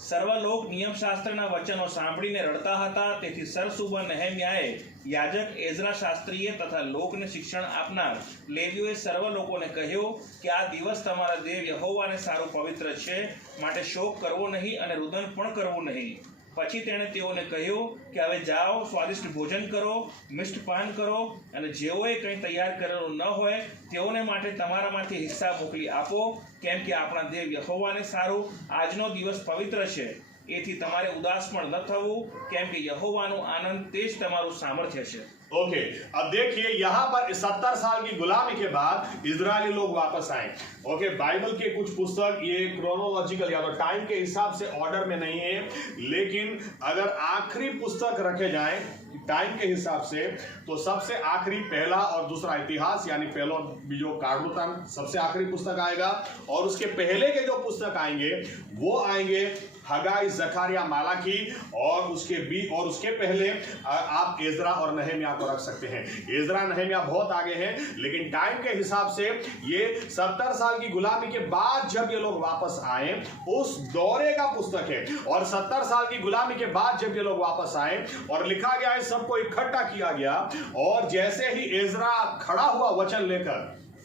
સર્વ લોક નિયમશાસ્ત્રના વચનો સાંભળીને રડતા હતા, તેથી સરસુબા નહેમ્યાએ યાજક એઝરા શાસ્ત્રીએ તથા લોકને શિક્ષણ આપનાર લેવીઓએ સર્વ લોકોને કહ્યું કે આ દિવસ તમારા દેવ યહોવાને સારું પવિત્ર છે, માટે શોક કરવો નહીં અને રુદન પણ કરવું નહીં। પછી તેણે તેઓને કહ્યું કે હવે જાઓ, સ્વાદિષ્ટ ભોજન કરો, મિષ્ટપાન કરો, અને જેઓએ કંઈ તૈયાર કરેલું ન હોય તેઓને માટે તમારામાંથી હિસ્સા મોકલી આપો, કેમ કે આપણા દેવ યહોવાને સારું આજનો દિવસ પવિત્ર છે। એથી તમારે ઉદાસ પણ ન થવું, કેમ કે યહોવાનો આનંદ તે જ તમારું સામર્થ્ય છે। ओके, अब देखिए यहां पर 70 साल की गुलामी के बाद इजरायली लोग वापस आए। ओके, बाइबल के कुछ पुस्तक ये क्रोनोलॉजिकल या तो टाइम के हिसाब से ऑर्डर में नहीं है, लेकिन अगर आखिरी पुस्तक रखे जाएं टाइम के हिसाब से तो सबसे आखिरी पहला और दूसरा इतिहास यानी पहलो बीजो काढ़ुतान सबसे आखिरी पुस्तक आएगा, और उसके पहले के जो पुस्तक आएंगे वो आएंगे हगाई, जकारिया, मालाकी, और उसके पहले आप एजरा और नहम्या को रख सकते हैं। एजरा नहम्या बहुत आगे हैं, लेकिन टाइम के हिसाब से ये 70 साल की गुलामी के बाद जब ये लोग वापस आए उस दौरे का पुस्तक है। और 70 साल की गुलामी के बाद जब ये लोग वापस आए और लिखा गया है सबको इकट्ठा किया गया, और जैसे ही एजरा खड़ा हुआ वचन लेकर,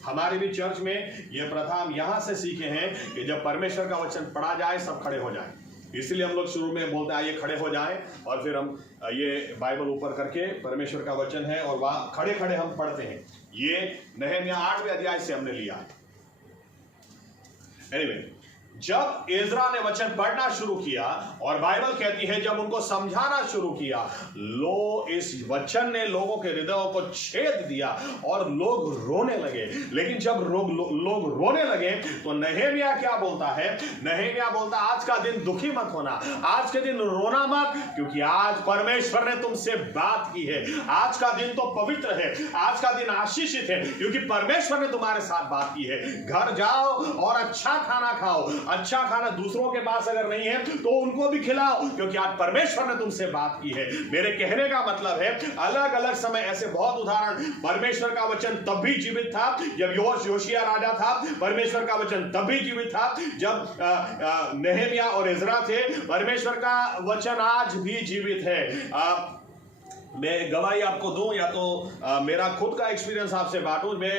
हमारे भी चर्च में यह प्रथा हम यहां से सीखे हैं कि जब परमेश्वर का वचन पढ़ा जाए सब खड़े हो जाएं। इसलिए हम लोग शुरू में बोलते हैं आइए खड़े हो जाएं, और फिर हम ये बाइबल ऊपर करके परमेश्वर का वचन है और वहां खड़े खड़े हम पढ़ते हैं। ये नहम्या 8वें अध्याय से हमने लिया। एनीवे, जब इज़रा ने वचन पढ़ना शुरू किया और बाइबल कहती है जब उनको समझाना शुरू किया, इस वचन ने लोगों के हृदयों को छेद दिया और लोग रोने लगे। लेकिन जब लोग रोने लगे तो नहम्याह क्या बोलता है? नहम्याह बोलता आज का दिन दुखी मत होना, आज के दिन रोना मत, क्योंकि आज परमेश्वर ने तुमसे बात की है। आज का दिन तो पवित्र है, आज का दिन आशीषित है, क्योंकि परमेश्वर ने तुम्हारे साथ बात की है। घर जाओ और अच्छा खाना खाओ। अच्छा खाना दूसरों के पास अगर नहीं है तो उनको भी खिलाओ, क्योंकि आज परमेश्वर ने तुमसे बात की है। मेरे कहने का मतलब है अलग अलग समय ऐसे बहुत उदाहरण, परमेश्वर का वचन तब भी जीवित था जब योशिया राजा था, परमेश्वर का वचन तब भी जीवित था जब नहम्याह और इज़रा थे, परमेश्वर का वचन आज भी जीवित है। मैं गवाही आपको दूं या तो मेरा खुद का एक्सपीरियंस आपसे बांटूं। मैं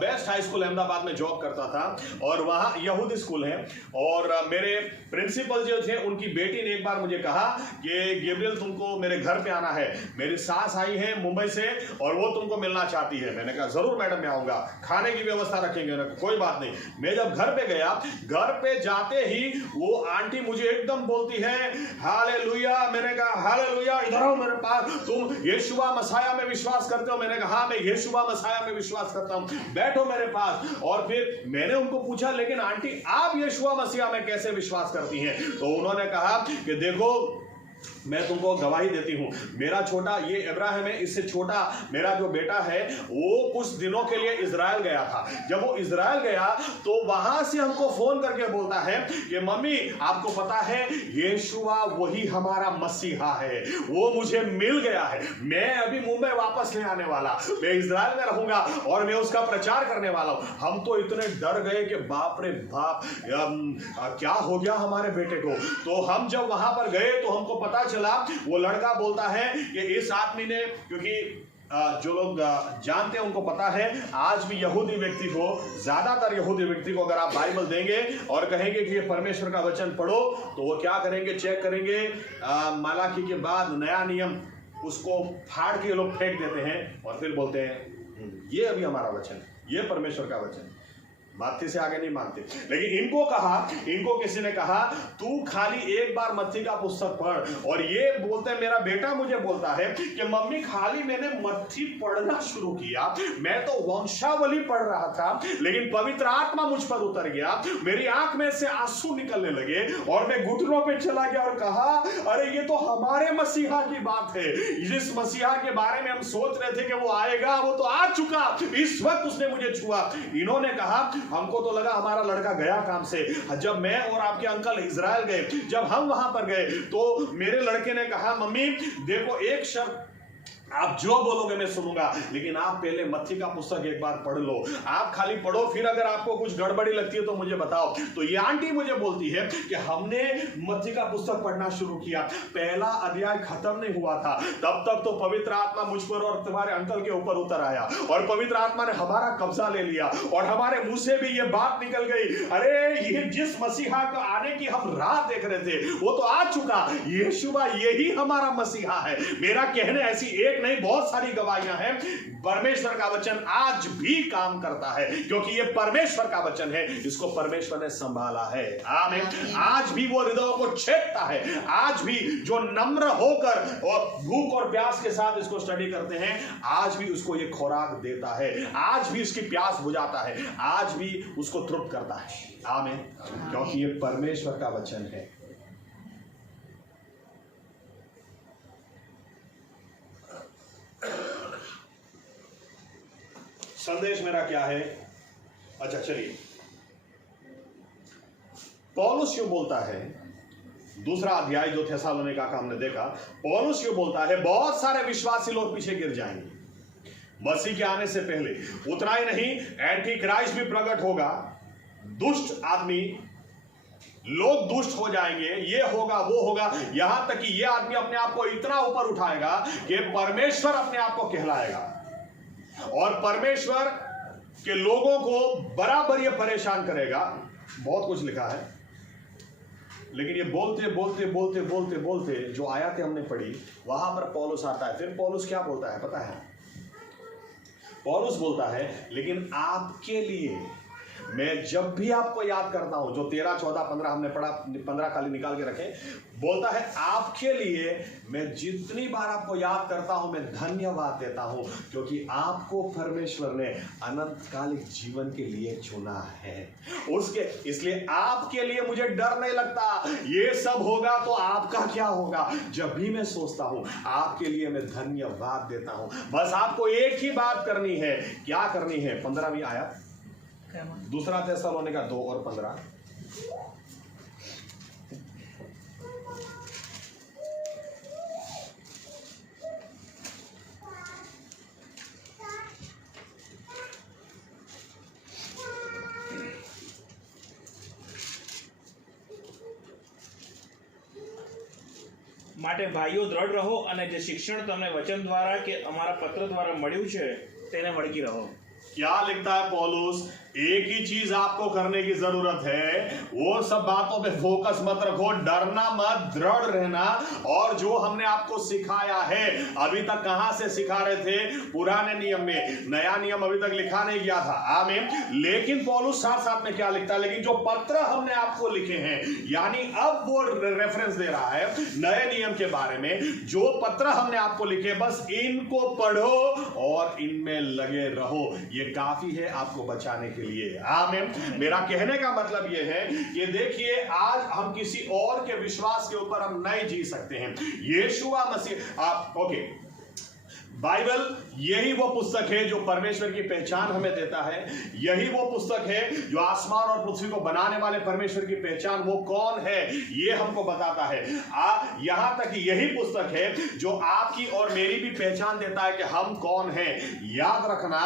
बेस्ट हाई स्कूल अहमदाबाद में जॉब करता था और वहाँ यहूदी स्कूल है, और मेरे प्रिंसिपल जो थे उनकी बेटी ने एक बार मुझे कहा कि गैब्रियल तुमको मेरे घर पे आना है, मेरी सास आई है मुंबई से और वो तुमको मिलना चाहती है। मैंने कहा जरूर मैडम मैं आऊँगा, खाने की व्यवस्था रखेंगे। कोई बात नहीं। मैं जब घर पे गया, घर पे जाते ही वो आंटी मुझे एकदम बोलती है हालेलुया। मैंने कहा हालेलुया, इधर आओ मेरे पास, तुम यीशुवा मसीहा में विश्वास करते हो? मैंने कहा मैं यीशुवा मसीहा में विश्वास करता हूं, बैठो मेरे पास। और फिर मैंने उनको पूछा लेकिन आंटी आप यीशुवा मसीहा में कैसे विश्वास करती हैं? तो उन्होंने कहा कि देखो मैं तुमको गवाही देती हूं, मेरा छोटा ये इब्राहिम है, इससे छोटा मेरा जो बेटा है वो कुछ दिनों के लिए इजराइल गया था। जब वो इजराइल गया तो वहां से हमको फोन करके बोलता है कि मम्मी आपको पता है यीशुवा वही हमारा मसीहा है, वो मुझे मिल गया है, मैं अभी मुंबई वापस ले आने वाला, मैं इजराइल में रहूंगा और मैं उसका प्रचार करने वाला हूं। हम तो इतने डर गए कि बाप रे बाप क्या हो गया हमारे बेटे को। तो हम जब वहां पर गए तो हमको पता चला, वो लड़का बोलता है कि इस आदमी ने, क्योंकि जो लोग जानते हैं उनको पता है आज भी यहूदी व्यक्ति को, ज्यादातर यहूदी व्यक्ति को अगर आप बाइबल देंगे और कहेंगे कि ये परमेश्वर का वचन पढ़ो तो वो क्या करेंगे? चेक करेंगे मलाकी के बाद नया नियम, उसको फाड़ के लोग फेंक देते हैं और फिर बोलते हैं ये अभी हमारा वचन, ये परमेश्वर का वचन। मत्ती से आगे नहीं मानते। लेकिन इनको किसी ने कहा तू खाली एक बार मत्ती का पुस्तक पढ़, और ये बोलते हैं मेरा बेटा मुझे बोलता है कि मम्मी खाली मैंने मत्ती पढ़ना शुरू किया, मैं तो वंशावली पढ़ रहा था, लेकिन पवित्र आत्मा मुझ पर उतर गया, मेरी आंख में से आंसू निकलने लगे और मैं घुटनों पे चला गया और कहा अरे ये तो हमारे मसीहा की बात है, जिस मसीहा के बारे में हम सोच रहे थे कि वो आएगा वो तो आ चुका, इस वक्त उसने मुझे छुआ। इन्होंने कहा हमको तो लगा हमारा लड़का गया काम से। जब मैं और आपके अंकल इजराइल गए, जब हम वहां पर गए तो मेरे लड़के ने कहा मम्मी देखो एक शर्त, आप जो बोलोगे मैं सुनूंगा, लेकिन आप पहले मत्ती का पुस्तक एक बार पढ़ लो, आप खाली पढ़ो, फिर अगर आपको कुछ गड़बड़ी लगती है तो मुझे बताओ। तो ये आंटी मुझे बोलती है कि हमने मत्ती का पुस्तक पढ़ना शुरू किया, पहला अध्याय खत्म नहीं हुआ था तब तक तो पवित्र आत्मा मुझ पर और तुम्हारे अंकल के ऊपर उतर आया और पवित्र आत्मा ने हमारा कब्जा ले लिया और हमारे मुंह से भी ये बात निकल गई, अरे ये जिस मसीहा को आने की हम राह देख रहे थे वो तो आ चुका, यीशुवा यही हमारा मसीहा है। मेरा कहने ऐसी एक नहीं बहुत सारी गवाहियां हैं, परमेश्वर का वचन आज भी काम करता है क्योंकि ये परमेश्वर का वचन है, इसको परमेश्वर ने संभाला है। आमीन। आज भी वो हृदयों को छेदता है, आज भी जो नम्र होकर और भूख और प्यास के साथ इसको स्टडी करते हैं, आज भी उसको ये खुराक देता है, आज भी उसकी प्यास बुझाता है, आज भी उसको तृप्त करता है। आमीन। क्योंकि ये परमेश्वर का वचन है। संदेश मेरा क्या है? अच्छा चलिए, पौलुस यूं बोलता है, दूसरा अध्याय जो थेसालोनिका का हमने देखा, पौलुस यूं बोलता है बहुत सारे विश्वासी लोग पीछे गिर जाएंगे मसीह के आने से पहले। उतना ही नहीं, एंटी क्राइस्ट भी प्रकट होगा, दुष्ट आदमी, लोग दुष्ट हो जाएंगे, ये होगा वो होगा, यहां तक कि ये आदमी अपने आप को इतना ऊपर उठाएगा कि परमेश्वर अपने आप को कहलाएगा और परमेश्वर के लोगों को बराबर ये परेशान करेगा। बहुत कुछ लिखा है, लेकिन ये बोलते बोलते बोलते बोलते बोलते जो आयतें हमने पढ़ी वहां पर पौलुस आता है। फिर पौलुस क्या बोलता है पता है? पौलुस बोलता है लेकिन आपके लिए मैं जब भी आपको याद करता हूं, जो 13, 14, 15 हमने पढ़ा, 15 खाली निकाल के रखे, बोलता है आपके लिए मैं जितनी बार आपको याद करता हूं, मैं धन्यवाद देता हूं, क्योंकि आपको परमेश्वर ने अनंतकालिक जीवन के लिए चुना है। इसलिए आपके लिए मुझे डर नहीं लगता। ये सब होगा तो आपका क्या होगा? जब भी मैं सोचता हूं, आपके लिए मैं धन्यवाद देता हूं। बस आपको एक ही बात करनी है। क्या करनी है? 15वीं आयत, दूसरा थिस्सलुनीका 2 और 15। માટે ભાઈઓ દ્રઢ રહો અને જે શિક્ષણ તમને વચન દ્વારા કે અમારા પત્ર દ્વારા મળ્યું છે તેને વળગી રહો। क्या लिखता है पौलुस? एक ही चीज आपको करने की जरूरत है, वो सब बातों पे फोकस मत रखो, डरना मत, दृढ़ रहना। और जो हमने आपको सिखाया है, अभी तक कहां से सिखा रहे थे? पुराने नियम में, नया नियम अभी तक लिखा नहीं गया था। आमीन। लेकिन पौलुस साथ साथ में क्या लिखता है? लेकिन जो पत्र हमने आपको लिखे हैं, यानी अब वो रेफरेंस दे रहा है नए नियम के बारे में। जो पत्र हमने आपको लिखे, बस इनको पढ़ो और इनमें लगे रहो। ये काफी है आपको बचाने के लिए। आमीन। मेरा कहने का मतलब यह है कि देखिए, आज हम किसी और के विश्वास के ऊपर हम नहीं जी सकते हैं। यीशु मसीह, ओके, बाइबल यही वो पुस्तक है जो परमेश्वर की पहचान हमें देता है। यही वो पुस्तक है जो आसमान और पृथ्वी को बनाने वाले परमेश्वर की पहचान, वो कौन है, ये हमको बताता है। यहां तक यही पुस्तक है जो आपकी और मेरी भी पहचान देता है कि हम कौन हैं। याद रखना,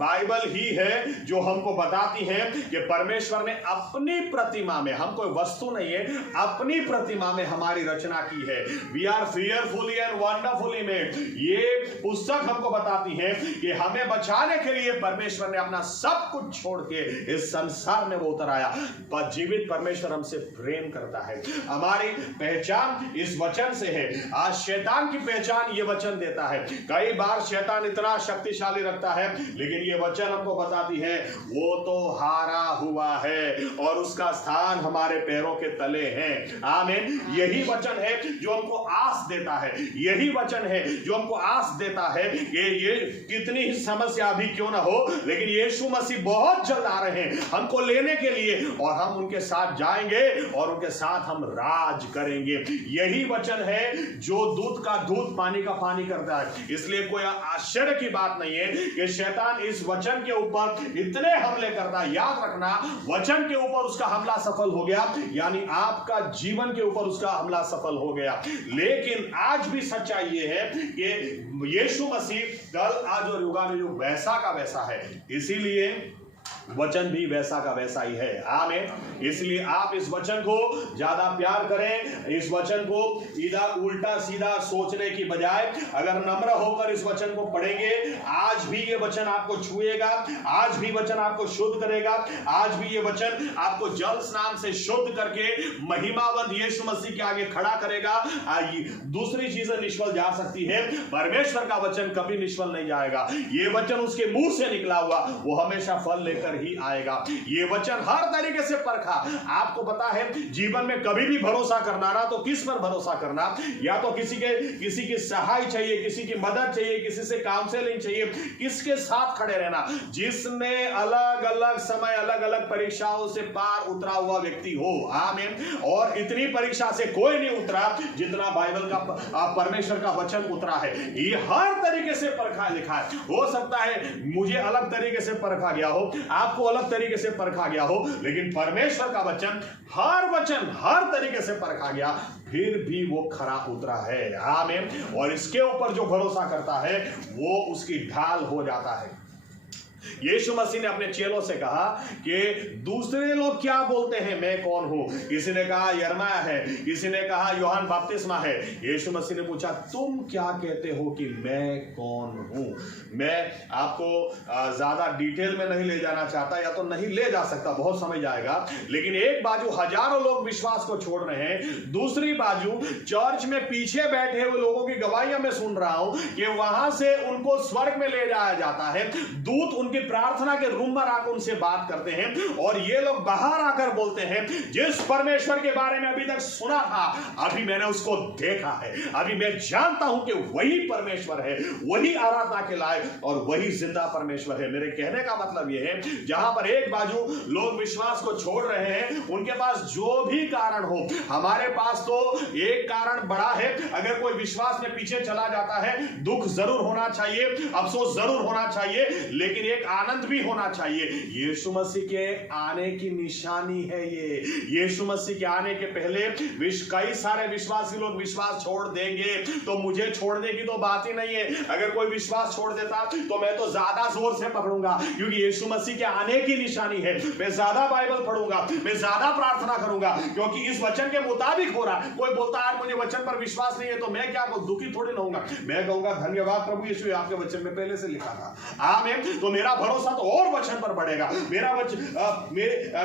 बाइबल ही है जो हमको बताती है कि परमेश्वर ने अपनी प्रतिमा में, हम कोई वस्तु नहीं है, अपनी प्रतिमा में हमारी रचना की है। We are fearfully and wonderfully made। ये पुस्तक हमको बताती है कि हमें बचाने के लिए परमेश्वर ने अपना सब कुछ छोड़ के इस संसार में वो उतर आया। पर जीवित परमेश्वर हमसे प्रेम करता है। हमारी पहचान इस वचन से है। आज शैतान की पहचान ये वचन देता है। कई बार शैतान इतना शक्तिशाली रखता है, लेकिन ये वचन हमको बताती है वो तो हारा हुआ है और उसका स्थान हमारे पैरों के तले है। आमीन। यही वचन है जो हमको आस देता है। यही वचन है जो हमको आस देता है कि ये कितनी ही समस्या भी क्यों ना हो, लेकिन यीशु मसीह बहुत जल्द आ रहे हैं हमको लेने के लिए, और हम उनके साथ जाएंगे और उनके साथ हम राज करेंगे। यही वचन है जो दूध का दूध, पानी का पानी करता है। इसलिए कोई आश्चर्य की बात नहीं है कि शैतान इस वचन के ऊपर इतने हमले करता है। याद रखना, वचन के ऊपर उसका हमला सफल हो गया, यानी आपका जीवन के ऊपर उसका हमला सफल हो गया। लेकिन आज भी सच्चाई ये है कि यीशु मसीह कल, आज और युगानुयुग वैसा का वैसा है। इसीलिए वचन भी वैसा का वैसा ही है। आमीन। इसलिए आप इस वचन को ज्यादा प्यार करें। इस वचन को इधर उल्टा सीधा सोचने की बजाय अगर नम्र होकर इस वचन को पढ़ेंगे, आज भी ये वचन आपको छुएगा, आज भी वचन आपको शुद्ध करेगा, आज भी ये वचन आपको जल स्नान से शुद्ध करके महिमावंत यीशु मसीह के आगे खड़ा करेगा। दूसरी चीजें निष्फल जा सकती है, परमेश्वर का वचन कभी निष्फल नहीं जाएगा। ये वचन उसके मुंह से निकला हुआ वो हमेशा फल लेकर ही आएगा। ये वचन हर तरीके से परखा। आपको पता है, जीवन में कभी भी भरोसा करना ना, तो किस पर भरोसा करना? या तो किसी की सहाय चाहिए, किसी की मदद चाहिए, किसी से काउंसलिंग चाहिए, किसके साथ खड़े रहना? जिसने अलग अलग समय, अलग अलग परीक्षाओं से पार उतरा हुआ व्यक्ति हो। आमीन। और इतनी परीक्षा से कोई नहीं उतरा जितना बाइबल का, परमेश्वर का वचन उतरा है। ये हर तरीके से परखा लिखा है। हो सकता है मुझे अलग तरीके से परखा गया हो, आपको अलग तरीके से परखा गया हो, लेकिन परमेश्वर का वचन हर तरीके से परखा गया, फिर भी वो खरा उतरा है। आमीन। और इसके ऊपर जो भरोसा करता है वो उसकी ढाल हो जाता है। यीशु मसीह ने अपने चेलों से कहा कि दूसरे लोग क्या बोलते हैं मैं कौन हूं? किसी ने कहा यिर्मयाह है, किसी ने कहा यूहन्ना बपतिस्मा है। यीशु मसीह ने पूछा तुम क्या कहते हो कि मैं कौन हूं? मैं आपको ज्यादा डिटेल में नहीं ले जाना चाहता, या तो नहीं ले जा सकता, बहुत समय जाएगा। लेकिन एक बाजू हजारों लोग विश्वास को छोड़ रहे हैं, दूसरी बाजू चर्च में पीछे बैठे हुए लोगों की गवाहियां मैं सुन रहा हूं कि वहां से उनको स्वर्ग में ले जाया जाता है, दूत उनके उनकी प्रार्थना के रूम में आकर उनसे बात करते हैं और ये लोग बाहर आकर बोलते हैं, जिस परमेश्वर के बारे में अभी तक सुना था, अभी मैंने उसको देखा है, अभी मैं जानता हूं कि वही परमेश्वर है, वही आराधना के लायक और वही जिंदा परमेश्वर है। मेरे कहने का मतलब यह है, जहां पर एक बाजू लोग विश्वास को छोड़ रहे हैं, उनके पास जो भी कारण हो, हमारे पास तो एक कारण बड़ा है। अगर कोई विश्वास में पीछे चला जाता है, दुख जरूर होना चाहिए, अफसोस जरूर होना चाहिए, लेकिन एक आनंद भी होना चाहिए। यीशु मसीह के आने की निशानी है ये। यीशु मसीह के आने के पहले कई सारे विश्वासी लोग विश्वास छोड़ देंगे, तो मुझे छोड़ने की तो बात ही नहीं है। अगर कोई विश्वास छोड़ देता तो मैं तो ज्यादा जोर से पकड़ूंगा, क्योंकि यीशु मसीह के आने की निशानी है। मैं ज्यादा बाइबल पढ़ूंगा, मैं ज्यादा प्रार्थना करूंगा, क्योंकि इस वचन के मुताबिक हो रहा है। कोई बोलता है मुझे वचन पर विश्वास नहीं है, तो मैं क्या दुखी थोड़ी ना होऊंगा। मैं कहूंगा धन्यवाद प्रभु यीशु, आपके वचन में पहले से लिखा था। आमीन। तो मेरा भरोसा तो और वचन पर बढ़ेगा,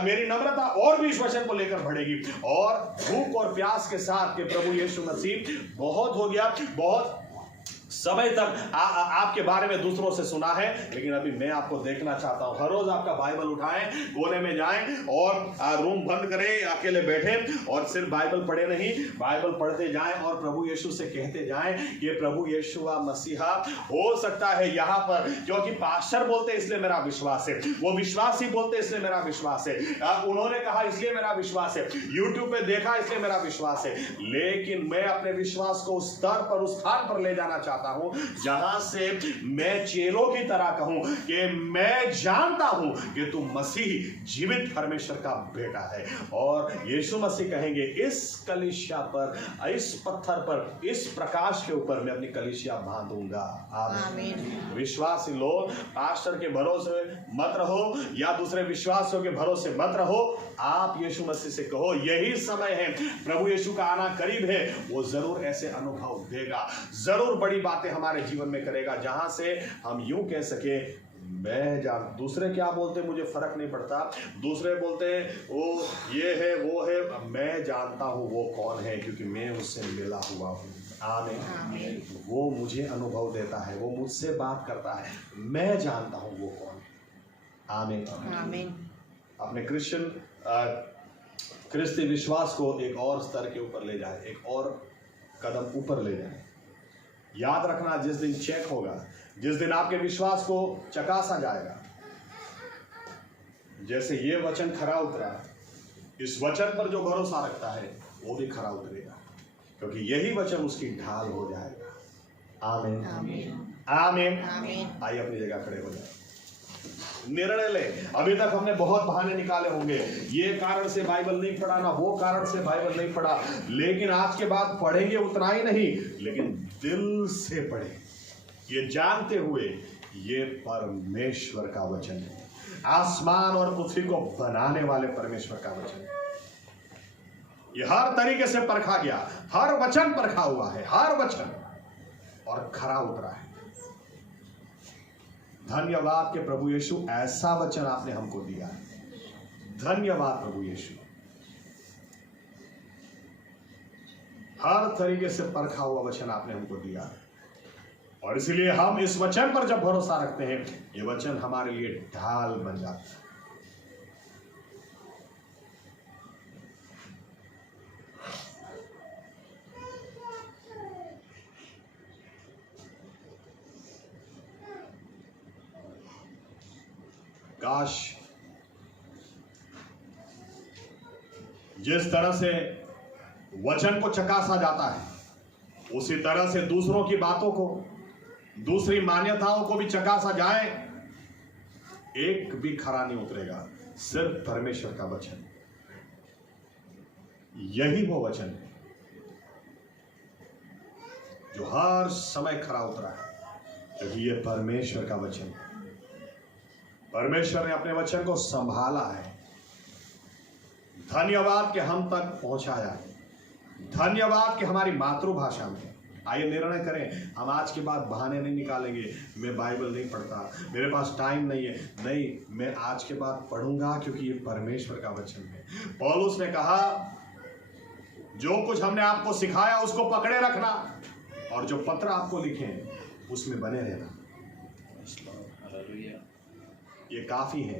मेरी नम्रता और भी इस वचन को लेकर बढ़ेगी। और भूख और प्यास के साथ कि प्रभु यीशु मसीह बहुत हो गया, बहुत समय तक आपके बारे में दूसरों से सुना है, लेकिन अभी मैं आपको देखना चाहता हूं। हर रोज आपका बाइबल उठाएं, कोने में जाएं और रूम बंद करें, अकेले बैठें और सिर्फ बाइबल पढ़े नहीं, बाइबल पढ़ते जाएं और प्रभु यीशु से कहते जाएं, ये प्रभु यीशु मसीहा हो सकता है यहाँ पर, क्योंकि पास्टर बोलते इसलिए मेरा विश्वास है, वो विश्वासी बोलते इसलिए मेरा विश्वास है, उन्होंने कहा इसलिए मेरा विश्वास है, यूट्यूब पे देखा इसलिए मेरा विश्वास है। लेकिन मैं अपने विश्वास को उस स्तर पर, उस स्थान पर ले जाना चाहता हूं जहां से मैं चेलों की तरह कहूं कि मैं जानता हूं कि तू मसीह जीवित परमेश्वर का बेटा है। और यीशु मसीह कहेंगे, इस कलीसिया पर, इस पत्थर पर, इस प्रकाश के ऊपर मैं अपनी कलीसिया बांधूंगा। आमीन। विश्वासी लोग पास्टर के भरोसे मत रहो या दूसरे विश्वासियों के भरोसे मत रहो। आप यीशु मसीह से कहो, यही समय है, प्रभु यीशु का आना करीब है। वो जरूर ऐसे अनुभव देगा, जरूर बड़ी बातें हमारे जीवन में करेगा, जहां से हम यूं कह सके, मैं जान, दूसरे क्या बोलते मुझे फर्क नहीं पड़ता, दूसरे बोलते वो ये है वो है, मैं जानता हूं वो कौन है, क्योंकि मैं उससे मिला हुआ हूं। आमीन। वो मुझे अनुभव देता है, वो मुझसे बात करता है, मैं जानता हूं वो कौन है। आमीन। अपने क्रिस्ती विश्वास को एक और स्तर के ऊपर ले जाए, एक और कदम ऊपर ले जाए। याद रखना, जिस दिन चेक होगा, जिस दिन आपके विश्वास को चकासा जाएगा, जैसे ये वचन खरा उतरा, इस वचन पर जो भरोसा रखता है वो भी खरा उतरेगा, क्योंकि यही वचन उसकी ढाल हो जाएगा। आमीन। आमीन। आइए अपनी जगह खड़े हो जाए, निर्णय ले। अभी तक हमने बहुत बहाने निकाले होंगे, ये कारण से बाइबल नहीं पढ़ा, ना वो कारण से बाइबल नहीं पढ़ा, लेकिन आज के बाद पढ़ेंगे उतना ही नहीं, लेकिन दिल से पढ़े, ये जानते हुए ये परमेश्वर का वचन है, आसमान और पृथ्वी को बनाने वाले परमेश्वर का वचन है। ये हर तरीके से परखा गया, हर वचन परखा हुआ है, हर वचन, और खरा उतरा है। धन्यवाद के प्रभु यीशु, ऐसा वचन आपने हमको दिया है। धन्यवाद प्रभु यीशु, हर तरीके से परखा हुआ वचन आपने हमको दिया है, और इसलिए हम इस वचन पर जब भरोसा रखते हैं, ये वचन हमारे लिए ढाल बन जाता है। काश जिस तरह से वचन को चकासा जाता है, उसी तरह से दूसरों की बातों को, दूसरी मान्यताओं को भी चकासा जाए, एक भी खरा नहीं उतरेगा, सिर्फ परमेश्वर का वचन। यही वो वचन है जो हर समय खरा उतरा है, क्योंकि ये परमेश्वर का वचन है। परमेश्वर ने अपने वचन को संभाला है। धन्यवाद कि हम तक पहुंचाया, धन्यवाद कि हमारी मातृभाषा में। आइए निर्णय करें, हम आज के बाद बहाने नहीं निकालेंगे, मैं बाइबल नहीं पढ़ता, मेरे पास टाइम नहीं है। नहीं, मैं आज के बाद पढ़ूंगा, क्योंकि ये परमेश्वर का वचन है। पौलुस ने कहा, जो कुछ हमने आपको सिखाया उसको पकड़े रखना, और जो पत्र आपको लिखे उसमें बने रहना। ये काफी है।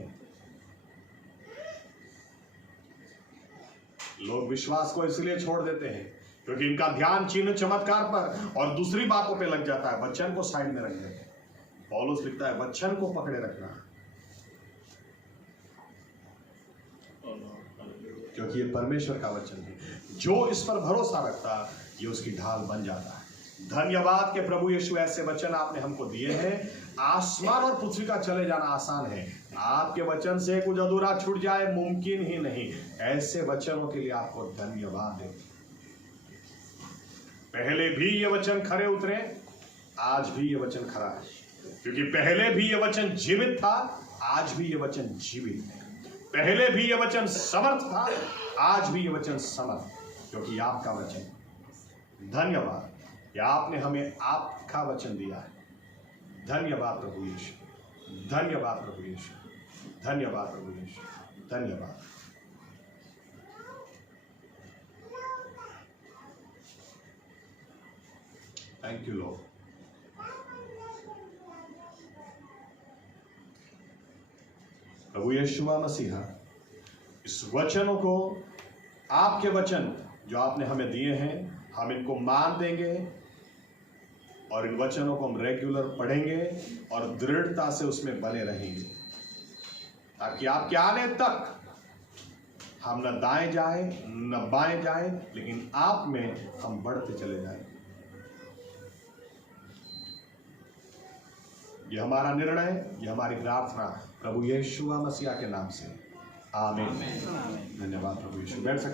लोग विश्वास को इसलिए छोड़ देते हैं क्योंकि इनका ध्यान चिन्ह चमत्कार पर और दूसरी बातों पे लग जाता है, वचन को साइड में रख देते हैं। पौलुस लिखता है वचन को पकड़े रखना, क्योंकि ये परमेश्वर का वचन है। जो इस पर भरोसा रखता ये उसकी ढाल बन जाता है। धन्यवाद के प्रभु यीशु, ऐसे वचन आपने हमको दिए हैं। आसमान और पृथ्वी का चले जाना आसान है, आपके वचन से कुछ अधूरा छूट जाए मुमकिन ही नहीं। ऐसे वचनों के लिए आपको धन्यवाद है। पहले भी ये वचन खरे उतरे, आज भी ये वचन खरा है, क्योंकि पहले भी ये वचन जीवित था, आज भी ये वचन जीवित है। पहले भी ये वचन समर्थ था, आज भी ये वचन समर्थ, क्योंकि आपका वचन। धन्यवाद कि आपने हमें आपका वचन दिया है। धन्यवाद प्रभु यीशु, धन्यवाद प्रभु यीशु, धन्यवाद प्रभु यीशु, धन्यवाद। Thank you lord. प्रभु यीशु मसीहा, इस वचनों को, आपके वचन जो आपने हमें दिए हैं, हम इनको मान देंगे और इन वचनों को हम रेगुलर पढ़ेंगे और दृढ़ता से उसमें बने रहेंगे, ताकि आपके आने तक हम न दाएं जाएं न बाएं जाएं, लेकिन आप में हम बढ़ते चले जाएं। ये हमारा निर्णय, ये हमारी प्रार्थना प्रभु यीशु मसीह के नाम से, आमीन। धन्यवाद प्रभु यीशु। बैठ सकते।